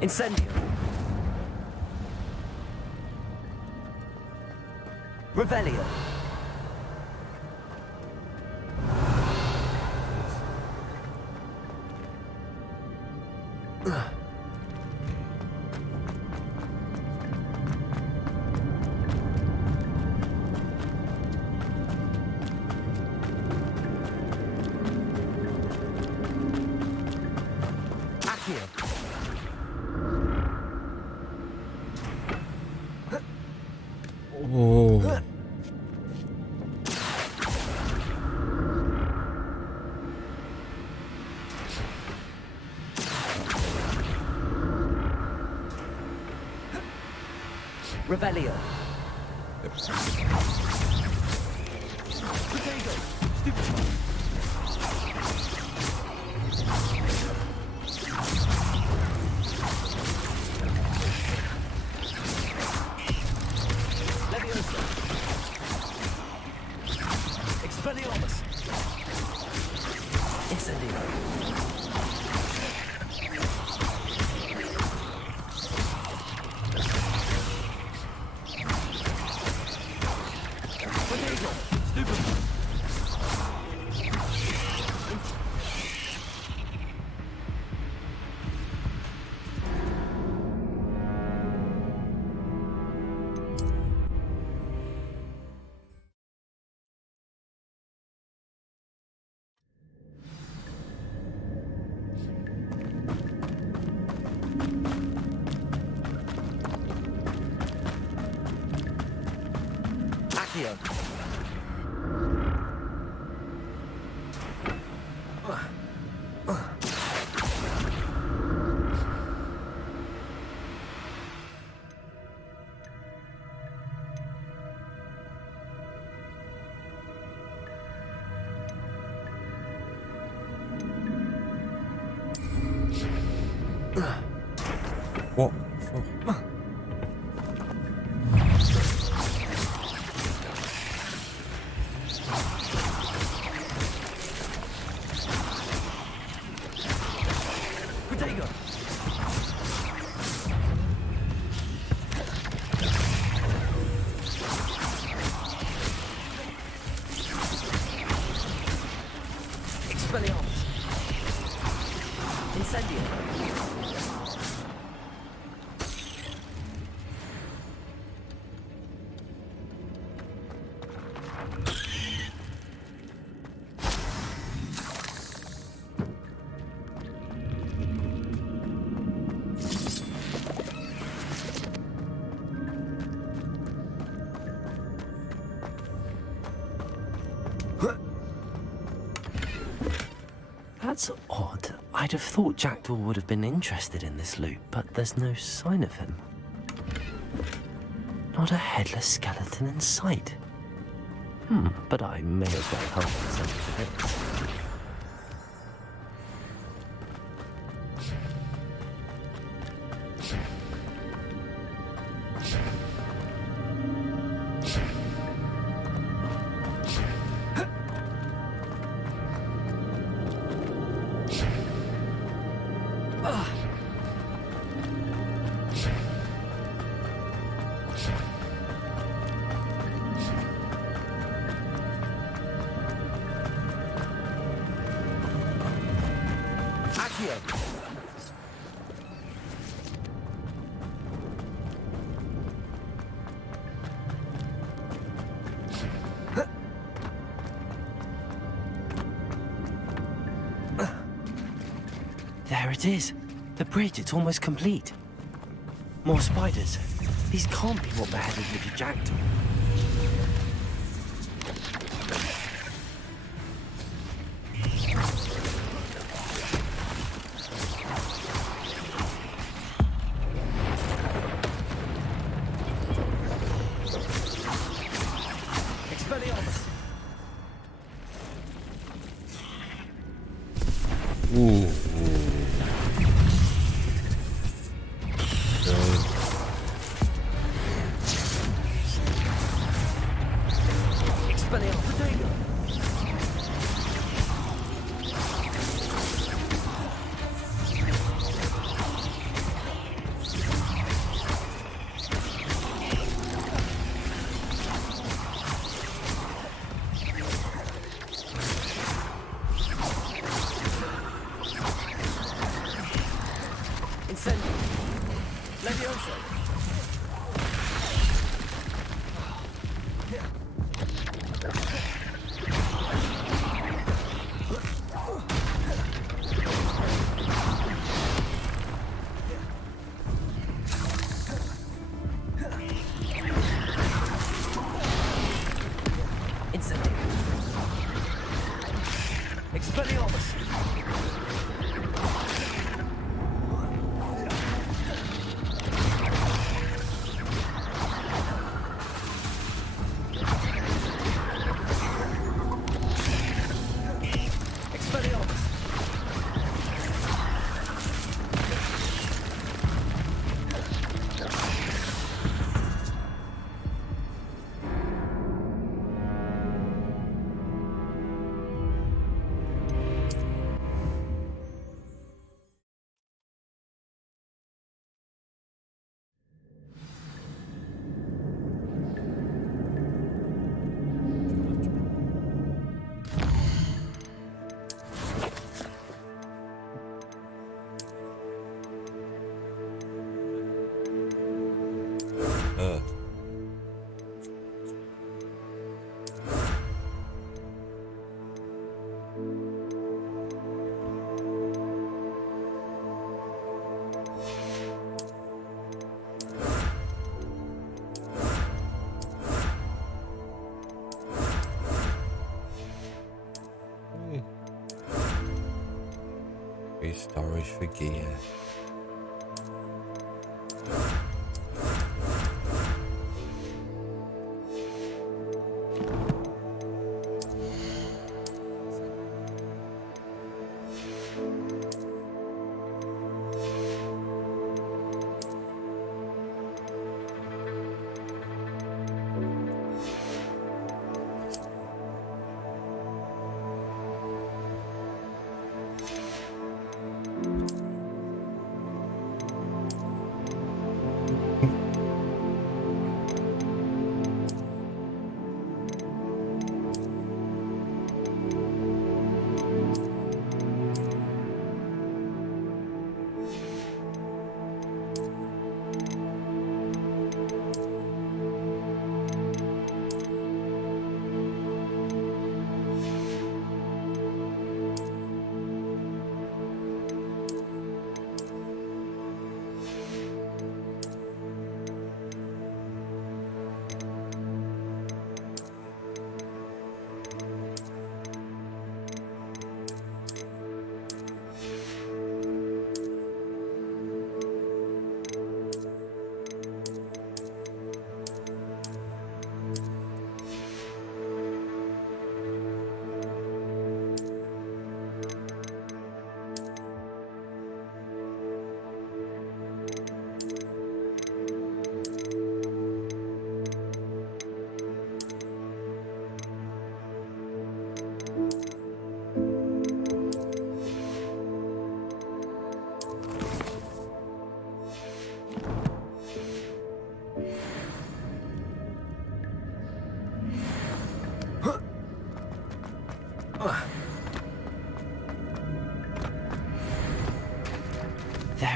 Incendio. Revelio. Oh. Revelio. Expelliarmus. Incendio. Accio. What? Protego. Expelliarmus. Incendio. That's odd. I'd have thought Jackdaw would have been interested in this loot, but there's no sign of him. Not a headless skeleton in sight. But I may as well help myself to this. There it is. The bridge, it's almost complete. More spiders. These can't be what beheaded Richard Jackdaw. Expelliarmus! Ooh. Storage for gear.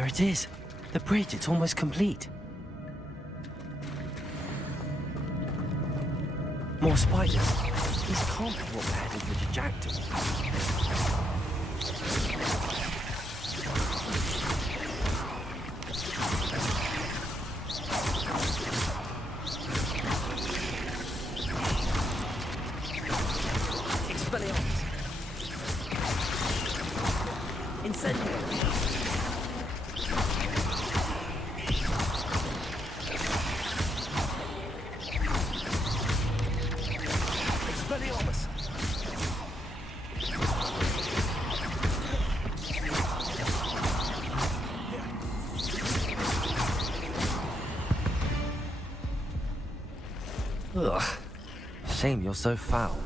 it is. The bridge, it's almost complete. More spiders. These can't be what headed Richard Jackdaw. Expelliarmus. Incendio. Expelliarmus. Ugh. Shame you're so foul.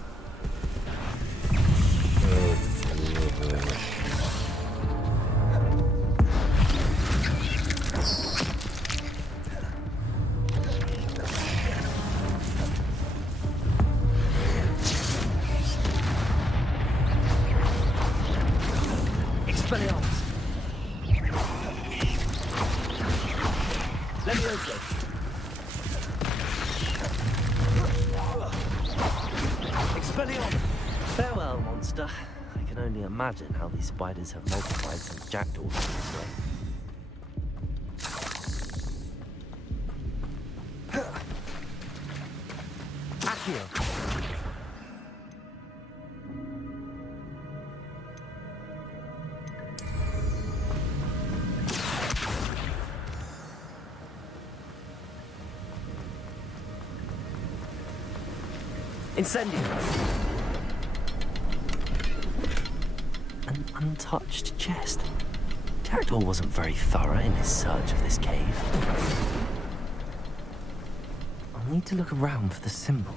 Expelliarmus. Levioso. Expelliarmus. Farewell, monster. I can only imagine how these spiders have multiplied since Jackdaw was this way. Accio. Incendio. An untouched chest. Jackdaw wasn't very thorough in his search of this cave. I'll need to look around for the symbol.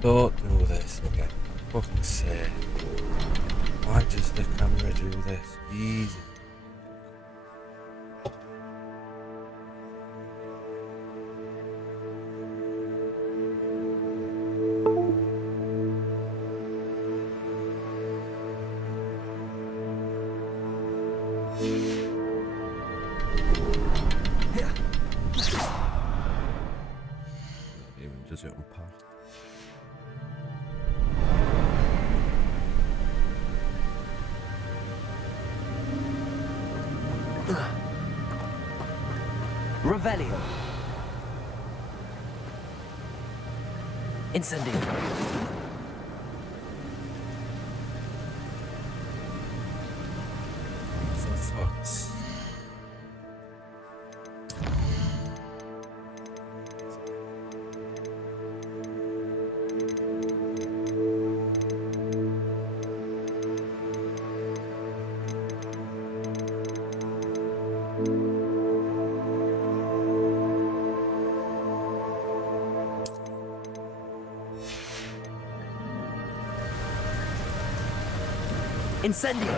Don't do this, okay? Fuck's sake. Why does the camera do this? Easy. Even does it on pad. Revelio. Incendio. For fuck's. Incendio.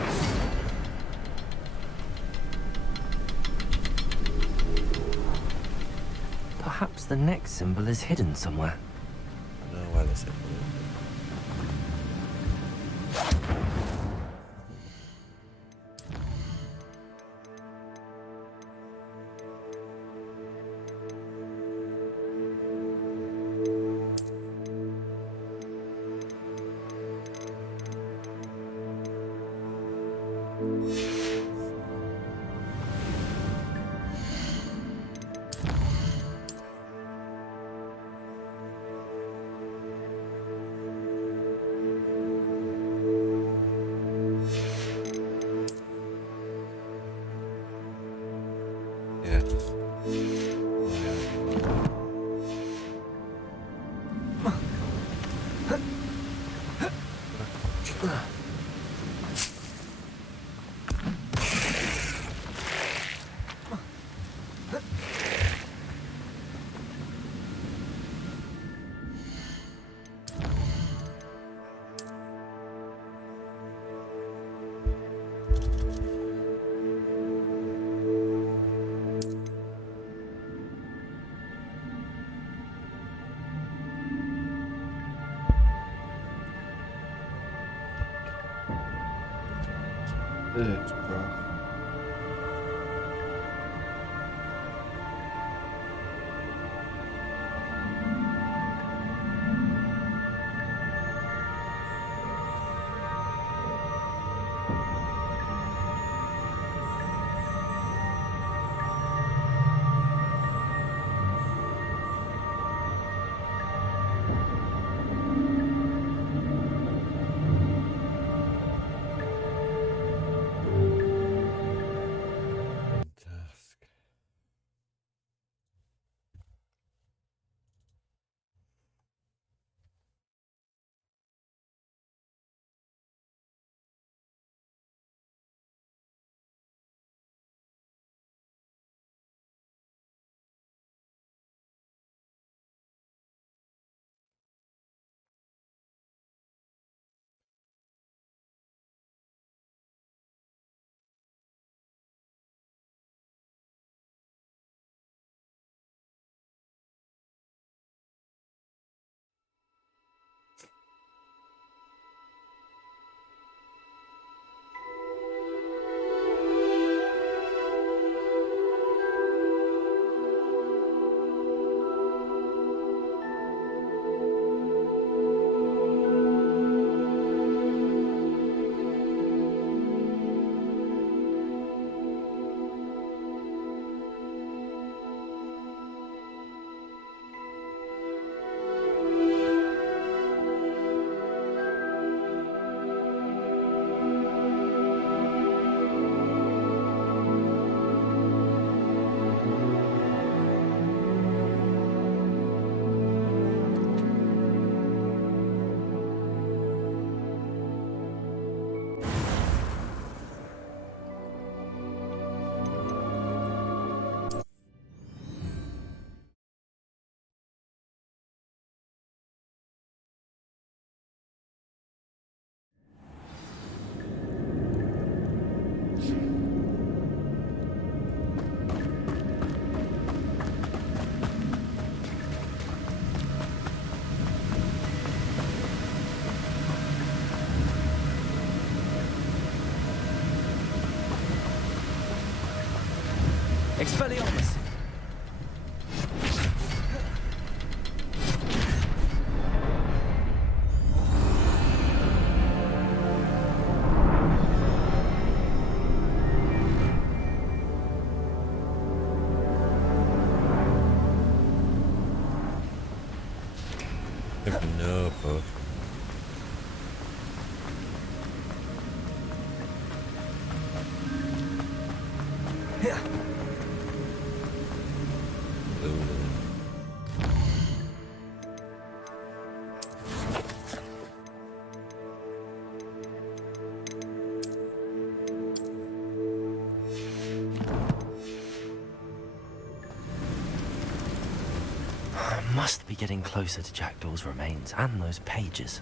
Perhaps the next symbol is hidden somewhere. I know where this is. It's bro. Task. Expelliarmus! No, book. Yeah. I must be getting closer to Jackdaw's remains and those pages.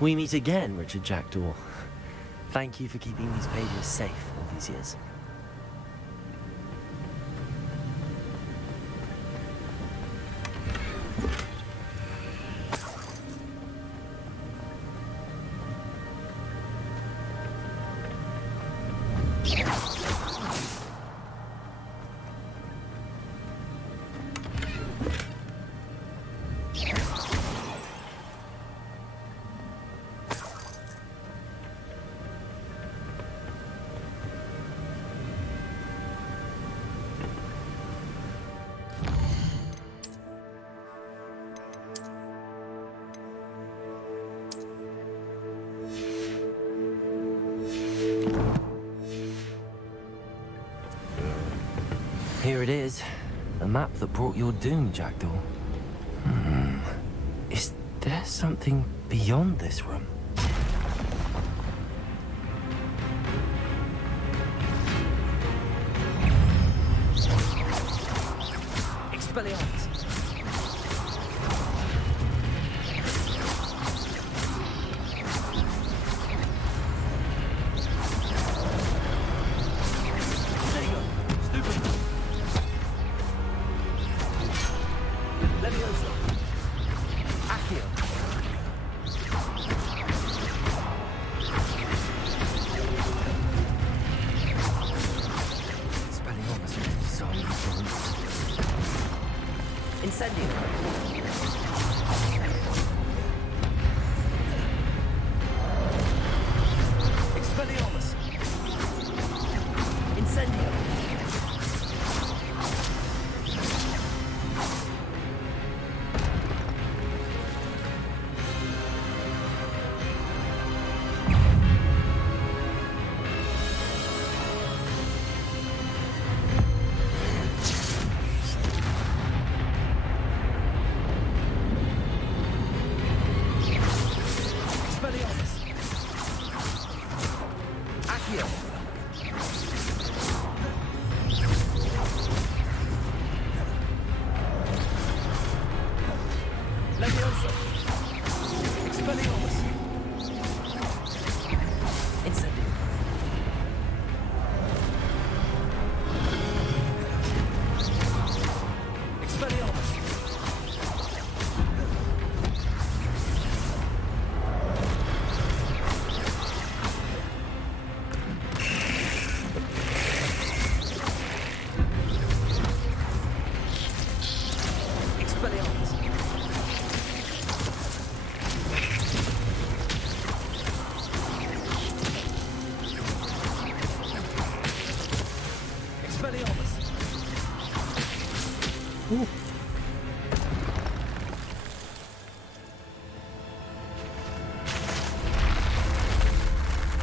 We meet again, Richard Jackdaw. Thank you for keeping these pages safe all these years. Here it is. The map that brought your doom, Jackdaw. Is there something beyond this room? Expelliarmus! Incendio! Expelliarmus! Incendio!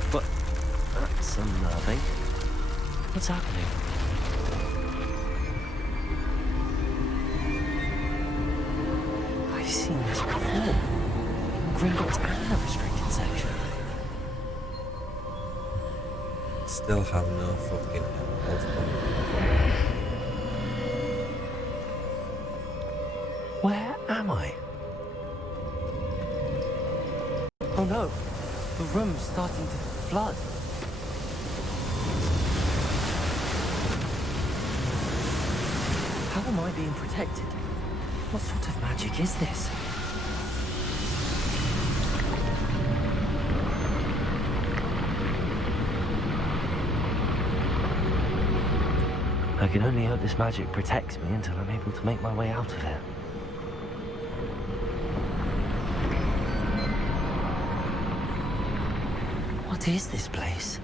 But that's unnerving. What's happening? I've seen this before. In Gringotts and the restricted section. Still have no fucking health. Where am I? Oh no, the room's starting to flood. How am I being protected? What sort of magic is this? I can only hope this magic protects me until I'm able to make my way out of here. What is this place?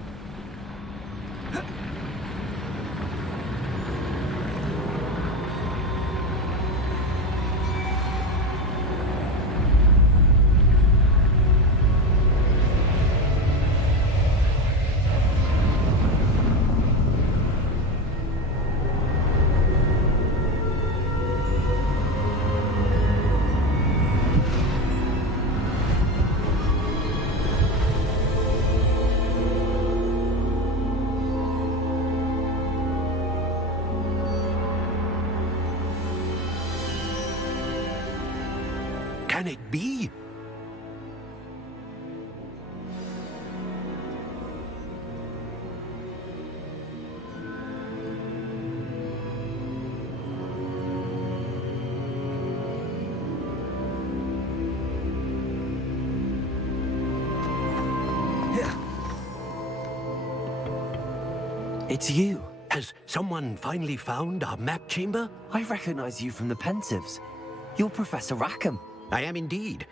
Can it be? It's you. Has someone finally found our map chamber? I recognize you from the Pensives. You're Professor Rackham. I am indeed.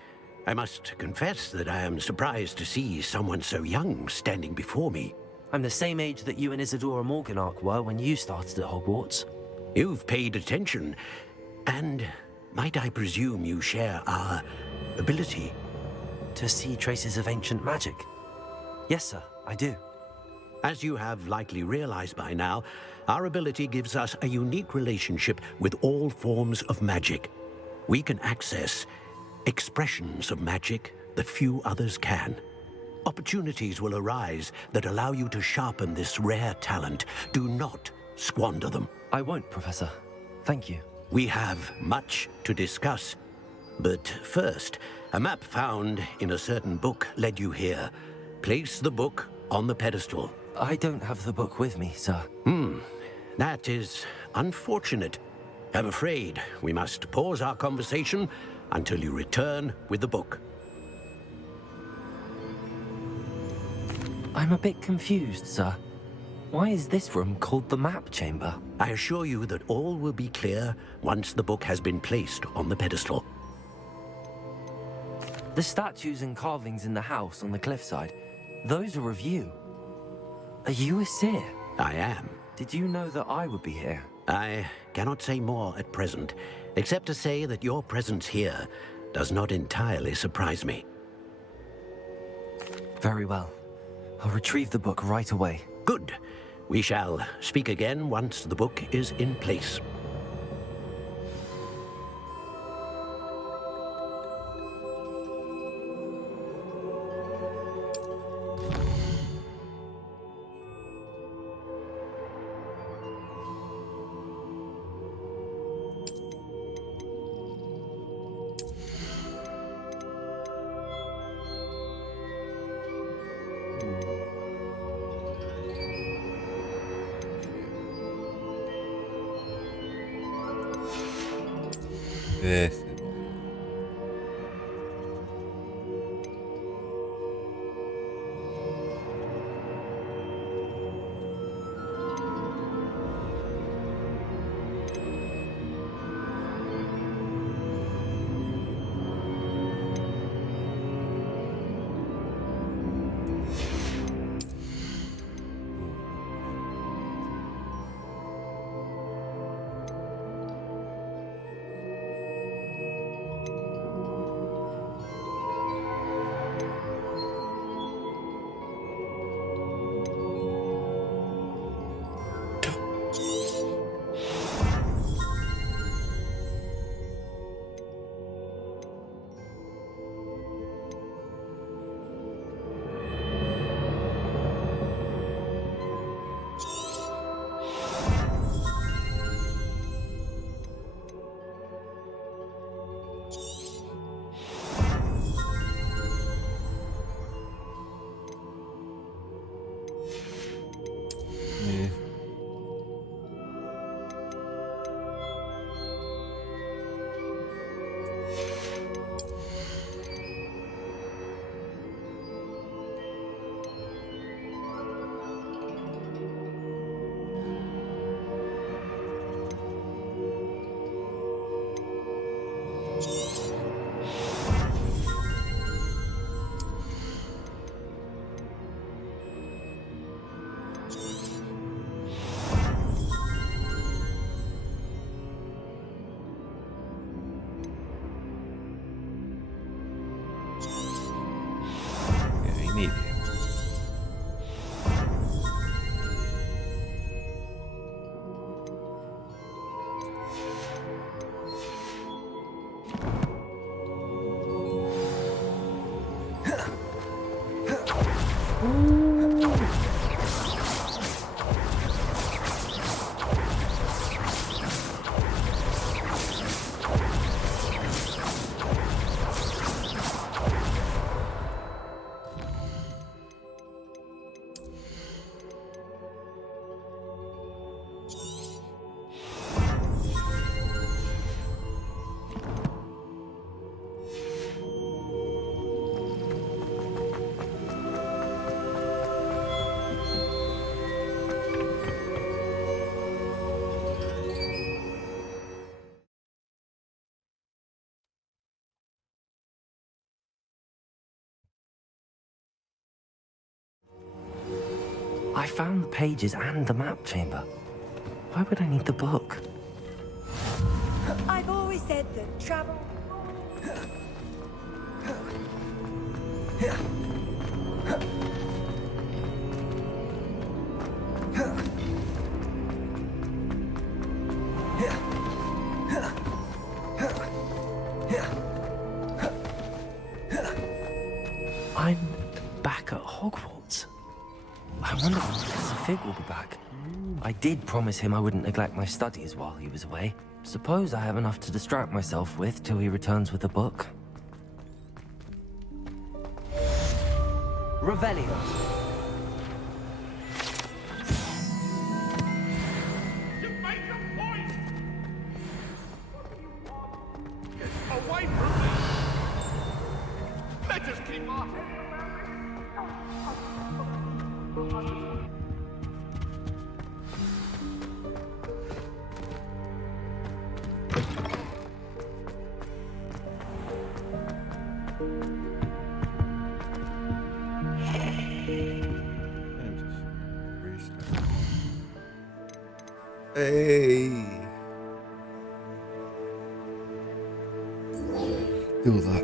I must confess that I am surprised to see someone so young standing before me. I'm the same age that you and Isadora Morganach were when you started at Hogwarts. You've paid attention, and might I presume you share our ability? To see traces of ancient magic? Yes, sir, I do. As you have likely realized by now, our ability gives us a unique relationship with all forms of magic. We can access expressions of magic that few others can. Opportunities will arise that allow you to sharpen this rare talent. Do not squander them. I won't, Professor. Thank you. We have much to discuss. But first, a map found in a certain book led you here. Place the book on the pedestal. I don't have the book with me, sir. That is unfortunate. I'm afraid we must pause our conversation until you return with the book. I'm a bit confused, sir. Why is this room called the map chamber? I assure you that all will be clear once the book has been placed on the pedestal. The statues and carvings in the house on the cliffside, those are of you. Are you a seer? I am. Did you know that I would be here? I cannot say more at present, except to say that your presence here does not entirely surprise me. Very well. I'll retrieve the book right away. Good. We shall speak again once the book is in place. This is need it. I found the pages and the map chamber. Why would I need the book? I've always said that travel... I'm back at Hogwarts. I wonder when Professor Fig will be back. I did promise him I wouldn't neglect my studies while he was away. Suppose I have enough to distract myself with till he returns with a book. Revelio. You make a point! Get away from me! Let us keep our head around it! Hey. Do that.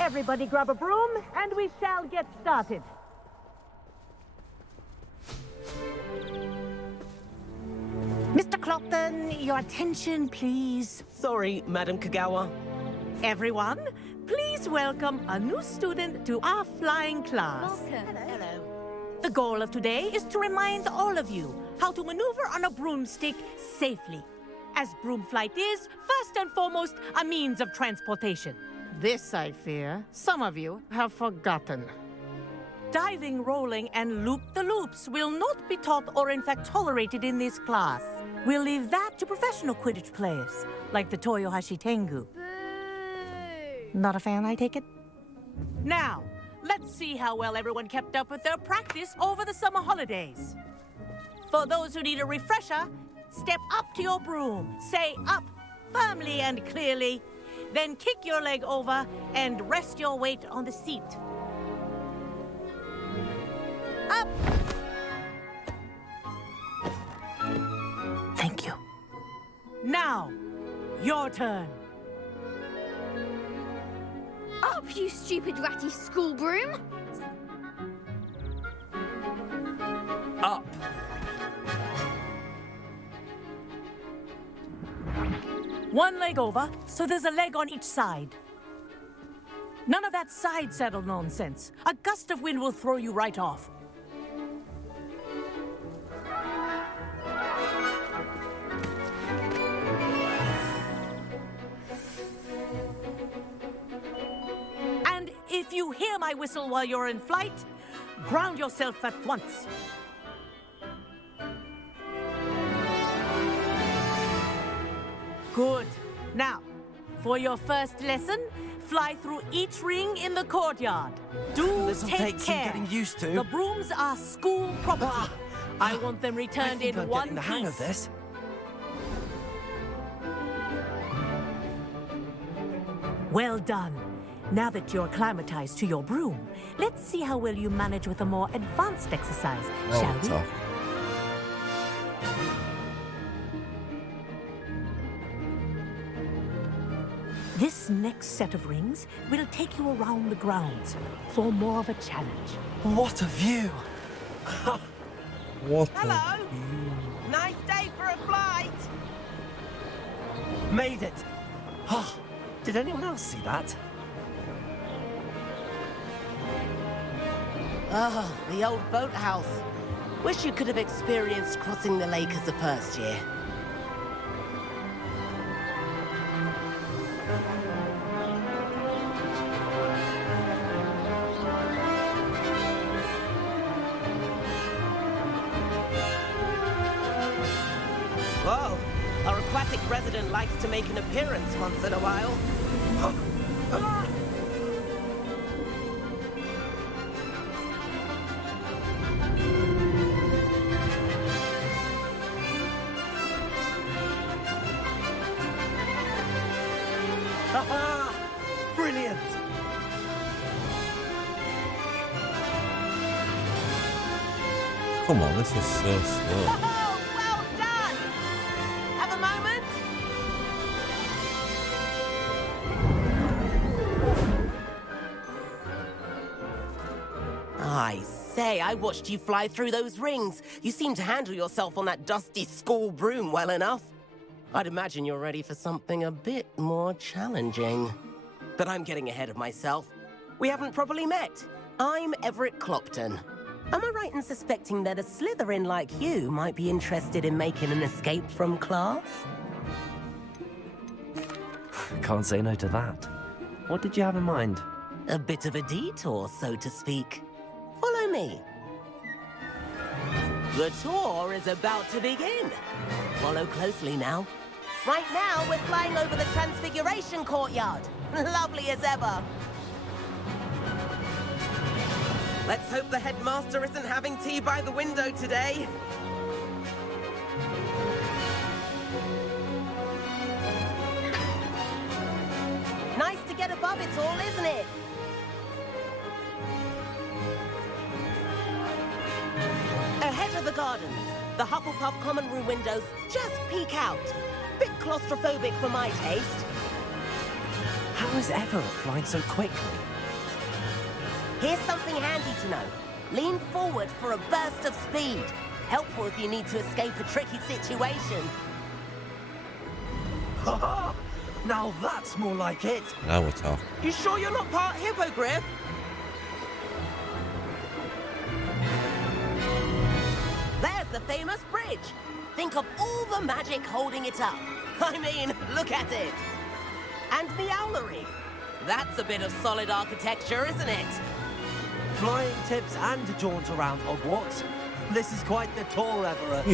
Everybody grab a broom, and we shall get started. Mr. Clopton, your attention, please. Sorry, Madam Kagawa. Everyone, please welcome a new student to our flying class. Hello. The goal of today is to remind all of you how to maneuver on a broomstick safely. As broom flight is, first and foremost, a means of transportation. This, I fear, some of you have forgotten. Diving, rolling, and loop-the-loops will not be taught or in fact tolerated in this class. We'll leave that to professional Quidditch players, like the Toyohashi Tengu. Not a fan, I take it? Now, let's see how well everyone kept up with their practice over the summer holidays. For those who need a refresher, step up to your broom, say up firmly and clearly, then kick your leg over and rest your weight on the seat. Up! Thank you. Now, your turn. Up, you stupid ratty school broom! Up. One leg over, so there's a leg on each side. None of that side saddle nonsense. A gust of wind will throw you right off. And if you hear my whistle while you're in flight, ground yourself at once. Good. Now, for your first lesson, fly through each ring in the courtyard. Do This'll take take some care. getting used to. The brooms are school property. I want them I returned think in I'm one getting the hang of piece. this. Well done. Now that you're acclimatized to your broom, let's see how well you manage with a more advanced exercise, shall we? Tough. This next set of rings will take you around the grounds for more of a challenge. What a view! What? Hello. Nice day for a flight. Made it! Oh, did anyone else see that? Oh, the old boathouse. Wish you could have experienced crossing the lake as a first year. Whoa, our aquatic resident likes to make an appearance once in a while. Haha! Brilliant! Come on, this is so slow. Oh, well done! Have a moment? I say, I watched you fly through those rings. You seem to handle yourself on that dusty school broom well enough. I'd imagine you're ready for something a bit more challenging. But I'm getting ahead of myself. We haven't properly met. I'm Everett Clopton. Am I right in suspecting that a Slytherin like you might be interested in making an escape from class? Can't say no to that. What did you have in mind? A bit of a detour, so to speak. Follow me. The tour is about to begin. Follow closely now. Right now, we're flying over the Transfiguration Courtyard. Lovely as ever. Let's hope the headmaster isn't having tea by the window today. Nice to get above it all, isn't it? Ahead of the gardens, the Hufflepuff common room windows just peek out. Bit claustrophobic for my taste. How is Everett flying so quickly? Here's something handy to know. Lean forward for a burst of speed. Helpful if you need to escape a tricky situation. Now that's more like it. Now we're talking. You sure you're not part hippogriff? There's the famous bridge. Think of all the magic holding it up. I mean, look at it. And the owlery. That's a bit of solid architecture, isn't it? Flying tips and a jaunt around Hogwarts. This is quite the tour, Everett.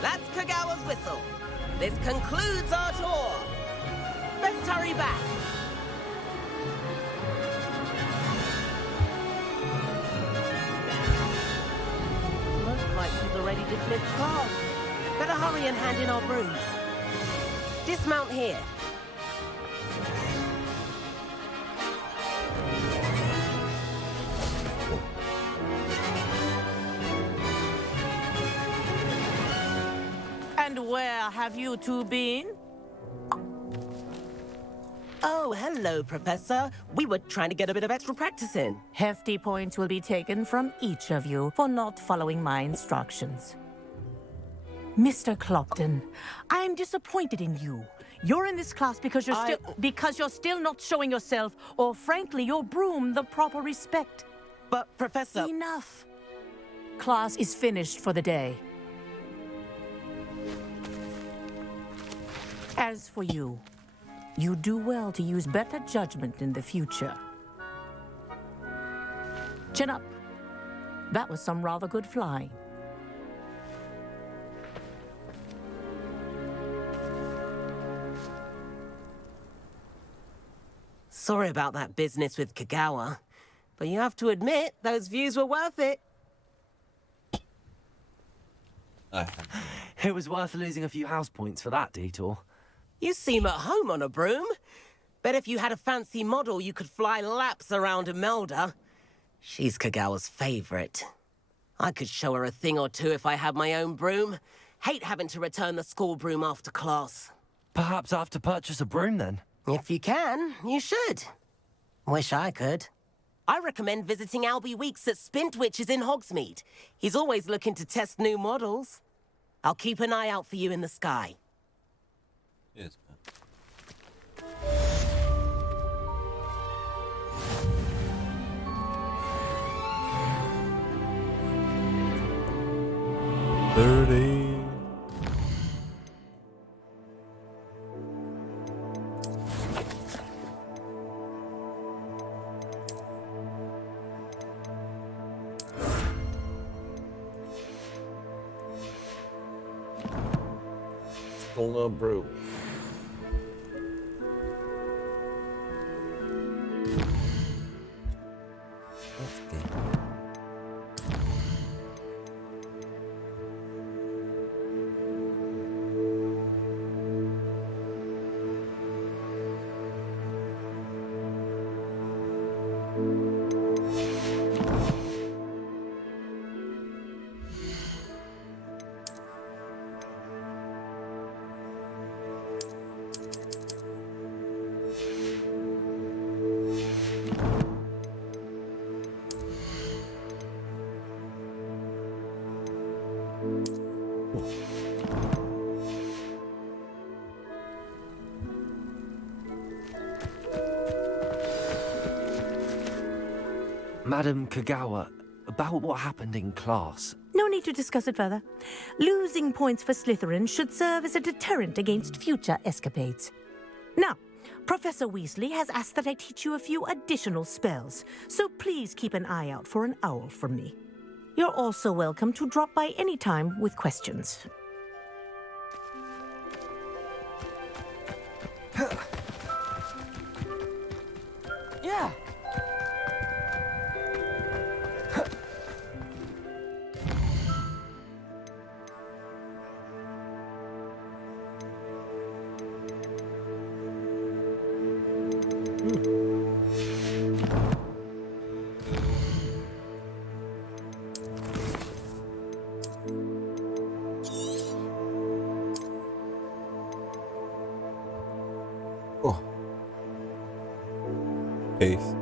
That's Kagawa's whistle. This concludes our tour. Let's hurry back. Looks like she's already dismissed class. Better hurry and hand in our brooms. Dismount here. And where have you two been? Oh, hello, Professor. We were trying to get a bit of extra practice in. Hefty points will be taken from each of you for not following my instructions. Mr. Clopton, I'm disappointed in you. You're in this class because you're still not showing yourself, or frankly, your broom the proper respect. But, Professor... Enough. Class is finished for the day. As for you, you do well to use better judgment in the future. Chin up. That was some rather good flying. Sorry about that business with Kagawa, but you have to admit, those views were worth it. It was worth losing a few house points for that detour. You seem at home on a broom. Bet if you had a fancy model, you could fly laps around Imelda. She's Kagawa's favorite. I could show her a thing or two if I had my own broom. Hate having to return the school broom after class. Perhaps I have to purchase a broom then. If you can, you should. Wish I could. I recommend visiting Albie Weeks at Spintwitches in Hogsmeade. He's always looking to test new models. I'll keep an eye out for you in the sky. Yes, man. 30. Still no brew. Madam Kagawa, about what happened in class. No need to discuss it further. Losing points for Slytherin should serve as a deterrent against future escapades. Now, Professor Weasley has asked that I teach you a few additional spells, so please keep an eye out for an owl from me. You're also welcome to drop by any time with questions. Yeah. Oh. Peace.